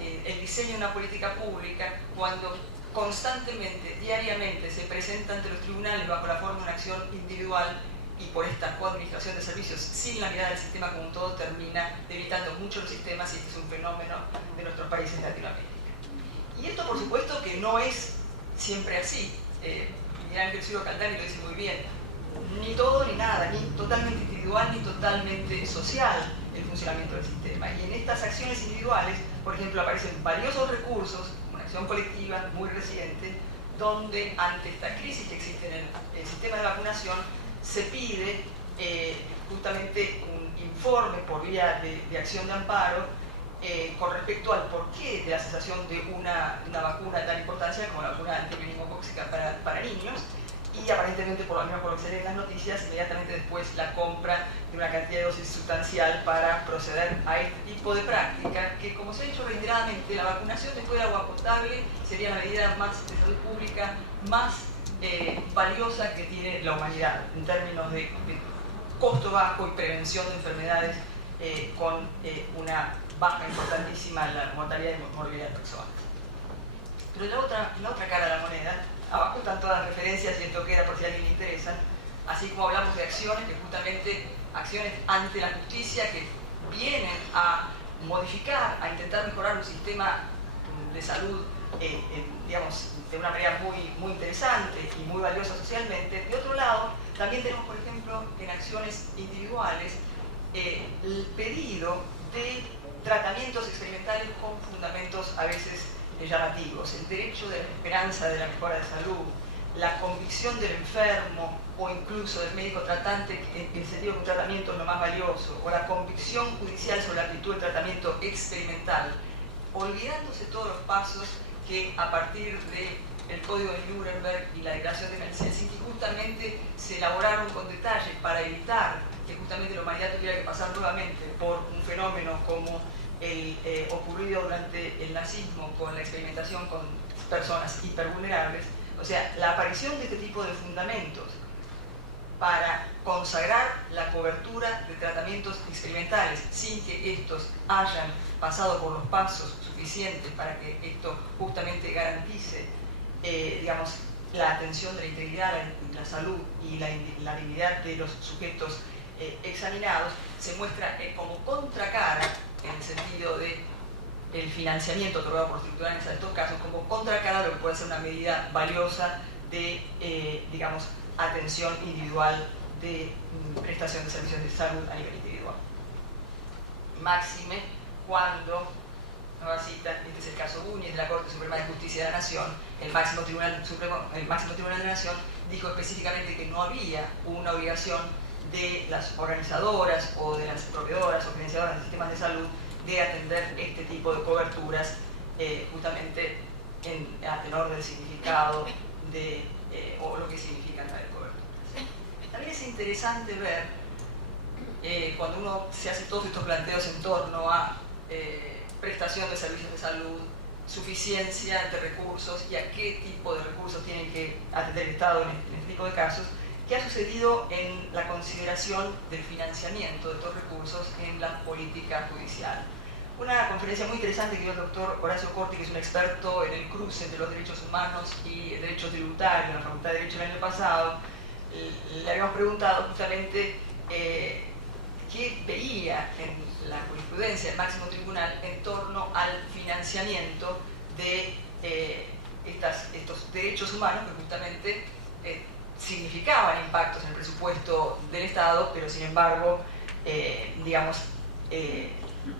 el diseño de una política pública, cuando constantemente, diariamente, se presenta ante los tribunales bajo la forma de una acción individual y por esta coadministración de servicios sin la mirada del sistema como un todo, termina debilitando mucho los sistemas, y este es un fenómeno de nuestros países de Latinoamérica. Y esto, por supuesto, que no es siempre así. Miguel Ángel Ciro Caldani lo dice muy bien: ni todo ni nada, ni totalmente individual ni totalmente social el funcionamiento del sistema. Y en estas acciones individuales, por ejemplo, aparecen valiosos recursos, una acción colectiva muy reciente, donde ante esta crisis que existe en el sistema de vacunación, se pide justamente un informe por vía de acción de amparo con respecto al porqué de la cesación de una vacuna de tal importancia como la vacuna antimeningocócica para niños, y aparentemente, por lo menos por lo que se lee en las noticias, inmediatamente después la compra de una cantidad de dosis sustancial para proceder a este tipo de práctica, que, como se ha dicho reiteradamente, la vacunación después del agua potable sería la medida más de salud pública más valiosa que tiene la humanidad en términos de costo bajo y prevención de enfermedades con una baja importantísima en la mortalidad y morbilidad de personas. Pero en la otra cara de la moneda, abajo están todas las referencias y esto queda por si a alguien le interesan, así como hablamos de acciones, que justamente acciones ante la justicia que vienen a modificar, a intentar mejorar un sistema de salud, digamos, de una manera muy interesante y muy valiosa socialmente. De otro lado, también tenemos, por ejemplo, en acciones individuales, el pedido de tratamientos experimentales con fundamentos a veces llamativos, el derecho de la esperanza de la mejora de salud, la convicción del enfermo o incluso del médico tratante en el sentido que un tratamiento es lo más valioso, o la convicción judicial sobre la actitud del tratamiento experimental, olvidándose todos los pasos que a partir del Código de Nuremberg y la Declaración de Helsinki justamente se elaboraron con detalle para evitar que justamente la humanidad tuviera que pasar nuevamente por un fenómeno como el ocurrido durante el nazismo con la experimentación con personas hipervulnerables. O sea, la aparición de este tipo de fundamentos para consagrar la cobertura de tratamientos experimentales sin que estos hayan pasado por los pasos suficientes para que esto justamente garantice, digamos, la atención de la integridad, la salud y la dignidad de los sujetos examinados, se muestra como contracara, en el sentido de el financiamiento otorgado por los tribunales en estos casos, como contracara lo que puede ser una medida valiosa de, digamos, atención individual de prestación de servicios de salud a nivel individual. Máxime cuando, nueva cita, este es el caso Buñez de la Corte Suprema de Justicia de la Nación, el máximo Tribunal de la Nación dijo específicamente que no había una obligación de las organizadoras o de las proveedoras o financiadoras de sistemas de salud de atender este tipo de coberturas justamente a tenor del significado de, o lo que significan las coberturas. También es interesante ver cuando uno se hace todos estos planteos en torno a prestación de servicios de salud, suficiencia de recursos y a qué tipo de recursos tienen que atender el Estado en este tipo de casos, qué ha sucedido en la consideración del financiamiento de estos recursos en la política judicial. Una conferencia muy interesante que dio el doctor Horacio Corti, que es un experto en el cruce entre los derechos humanos y el derecho tributario en la Facultad de Derecho el año pasado. Le habíamos preguntado justamente qué veía en la jurisprudencia del máximo tribunal en torno al financiamiento de estos derechos humanos que justamente significaban impactos en el presupuesto del Estado, pero sin embargo, digamos,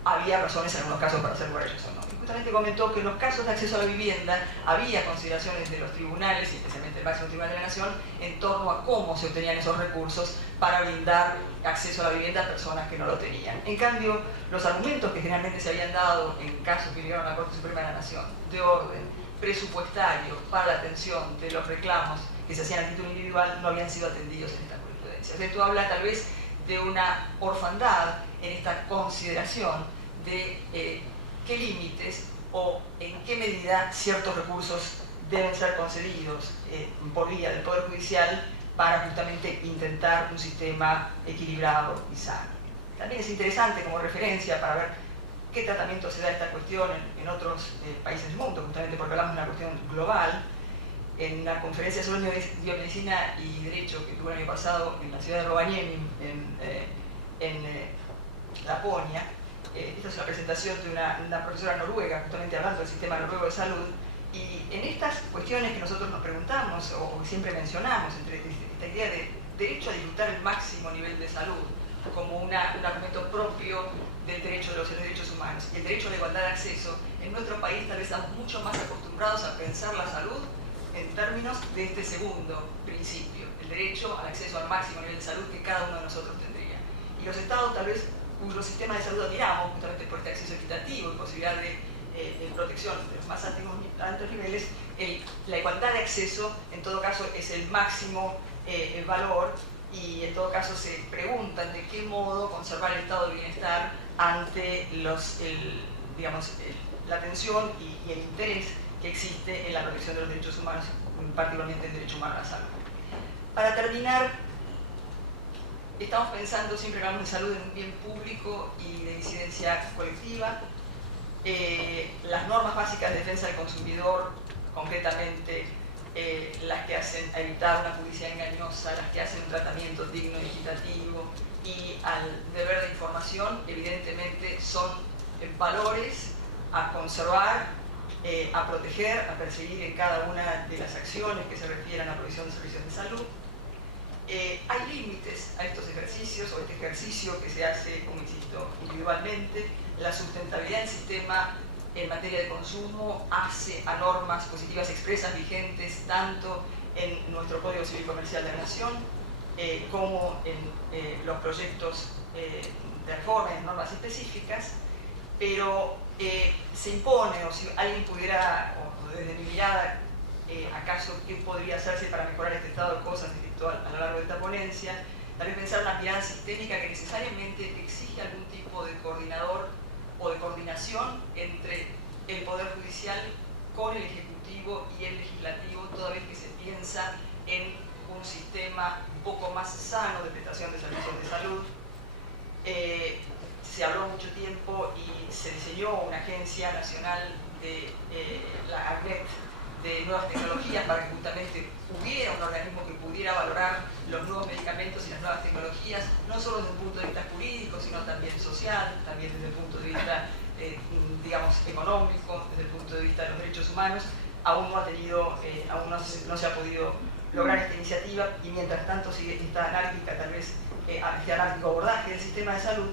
había razones en algunos casos para hacer por ellos o no. Y justamente comentó que en los casos de acceso a la vivienda había consideraciones de los tribunales, y especialmente el máximo tribunal de la Nación, en torno a cómo se obtenían esos recursos para brindar acceso a la vivienda a personas que no lo tenían. En cambio, los argumentos que generalmente se habían dado en casos que llegaron a la Corte Suprema de la Nación, de orden presupuestario para la atención de los reclamos que se hacían a título individual, no habían sido atendidos en esta jurisprudencia. O sea, esto habla tal vez de una orfandad en esta consideración de qué límites o en qué medida ciertos recursos deben ser concedidos por vía del Poder Judicial para justamente intentar un sistema equilibrado y sano. También es interesante como referencia para ver qué tratamiento se da a esta cuestión en otros países del mundo, justamente porque hablamos de una cuestión global. En la conferencia sobre biomedicina y derecho que tuvo el año pasado en la ciudad de Rovaniemi, en Laponia, esta es una presentación de una profesora noruega, justamente hablando del sistema noruego de salud, y en estas cuestiones que nosotros nos preguntamos o siempre mencionamos, entre esta idea de derecho a disfrutar el máximo nivel de salud como un argumento propio del derecho de los derechos humanos y el derecho a la igualdad de acceso, en nuestro país tal vez estamos mucho más acostumbrados a pensar la salud en términos de este segundo principio, el derecho al acceso al máximo nivel de salud que cada uno de nosotros tendría. Y los estados tal vez cuyos sistemas de salud admiramos justamente por este acceso equitativo y posibilidad de protección de los más altos niveles, la igualdad de acceso en todo caso es el máximo valor, y en todo caso se preguntan de qué modo conservar el estado de bienestar ante la atención y el interés que existe en la protección de los derechos humanos, particularmente el derecho humano a la salud. Para terminar, estamos pensando, siempre que hablamos de salud, en un bien público y de incidencia colectiva. Las normas básicas de defensa del consumidor, concretamente las que hacen a evitar una publicidad engañosa, las que hacen un tratamiento digno y equitativo, y al deber de información, evidentemente son valores a conservar, a proteger, a perseguir en cada una de las acciones que se refieren a la provisión de servicios de salud. Hay límites a estos ejercicios o este ejercicio que se hace, como insisto, individualmente. La sustentabilidad del sistema en materia de consumo hace a normas positivas expresas vigentes tanto en nuestro Código Civil Comercial de la Nación como en los proyectos de reforma y normas específicas, pero se impone, o si alguien pudiera, o desde mi mirada, acaso qué podría hacerse para mejorar este estado de cosas a lo largo de esta ponencia, también pensar una mirada sistémica que necesariamente exige algún tipo de coordinador o de coordinación entre el Poder Judicial con el Ejecutivo y el Legislativo, toda vez que se piensa en un sistema un poco más sano de prestación de servicios de salud. Se habló mucho tiempo y se diseñó una agencia nacional de la ACNET de nuevas tecnologías para que justamente hubiera un organismo que pudiera valorar los nuevos medicamentos y las nuevas tecnologías, no solo desde el punto de vista jurídico, sino también social, también desde el punto de vista, digamos, económico, desde el punto de vista de los derechos humanos. Aún no ha tenido, no se ha podido lograr esta iniciativa y mientras tanto sigue esta anárquica, tal vez, este anárquico abordaje del sistema de salud,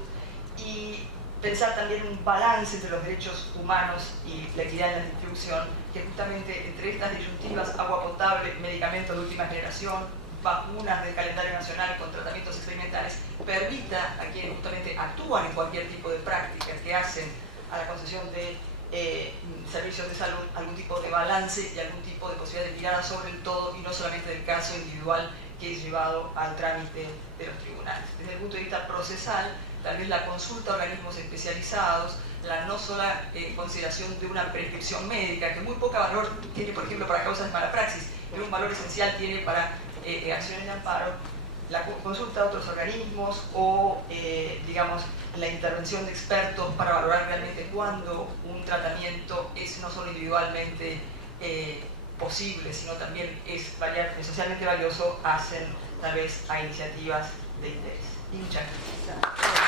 y pensar también un balance entre los derechos humanos y la equidad en la distribución, que justamente entre estas disyuntivas, agua potable, medicamentos de última generación, vacunas del calendario nacional con tratamientos experimentales, permita a quienes justamente actúan en cualquier tipo de práctica que hacen a la concesión de servicios de salud algún tipo de balance y algún tipo de posibilidad de mirada sobre el todo y no solamente del caso individual que es llevado al trámite de los tribunales. Desde el punto de vista procesal, tal vez la consulta a organismos especializados, la no sola consideración de una prescripción médica, que muy poca valor tiene, por ejemplo, para causas de mala praxis, pero un valor esencial tiene para acciones de amparo, la consulta a otros organismos o, digamos, la intervención de expertos para valorar realmente cuándo un tratamiento es no solo individualmente posible, sino también es socialmente valioso, hacen tal vez a iniciativas de interés. Y muchas gracias.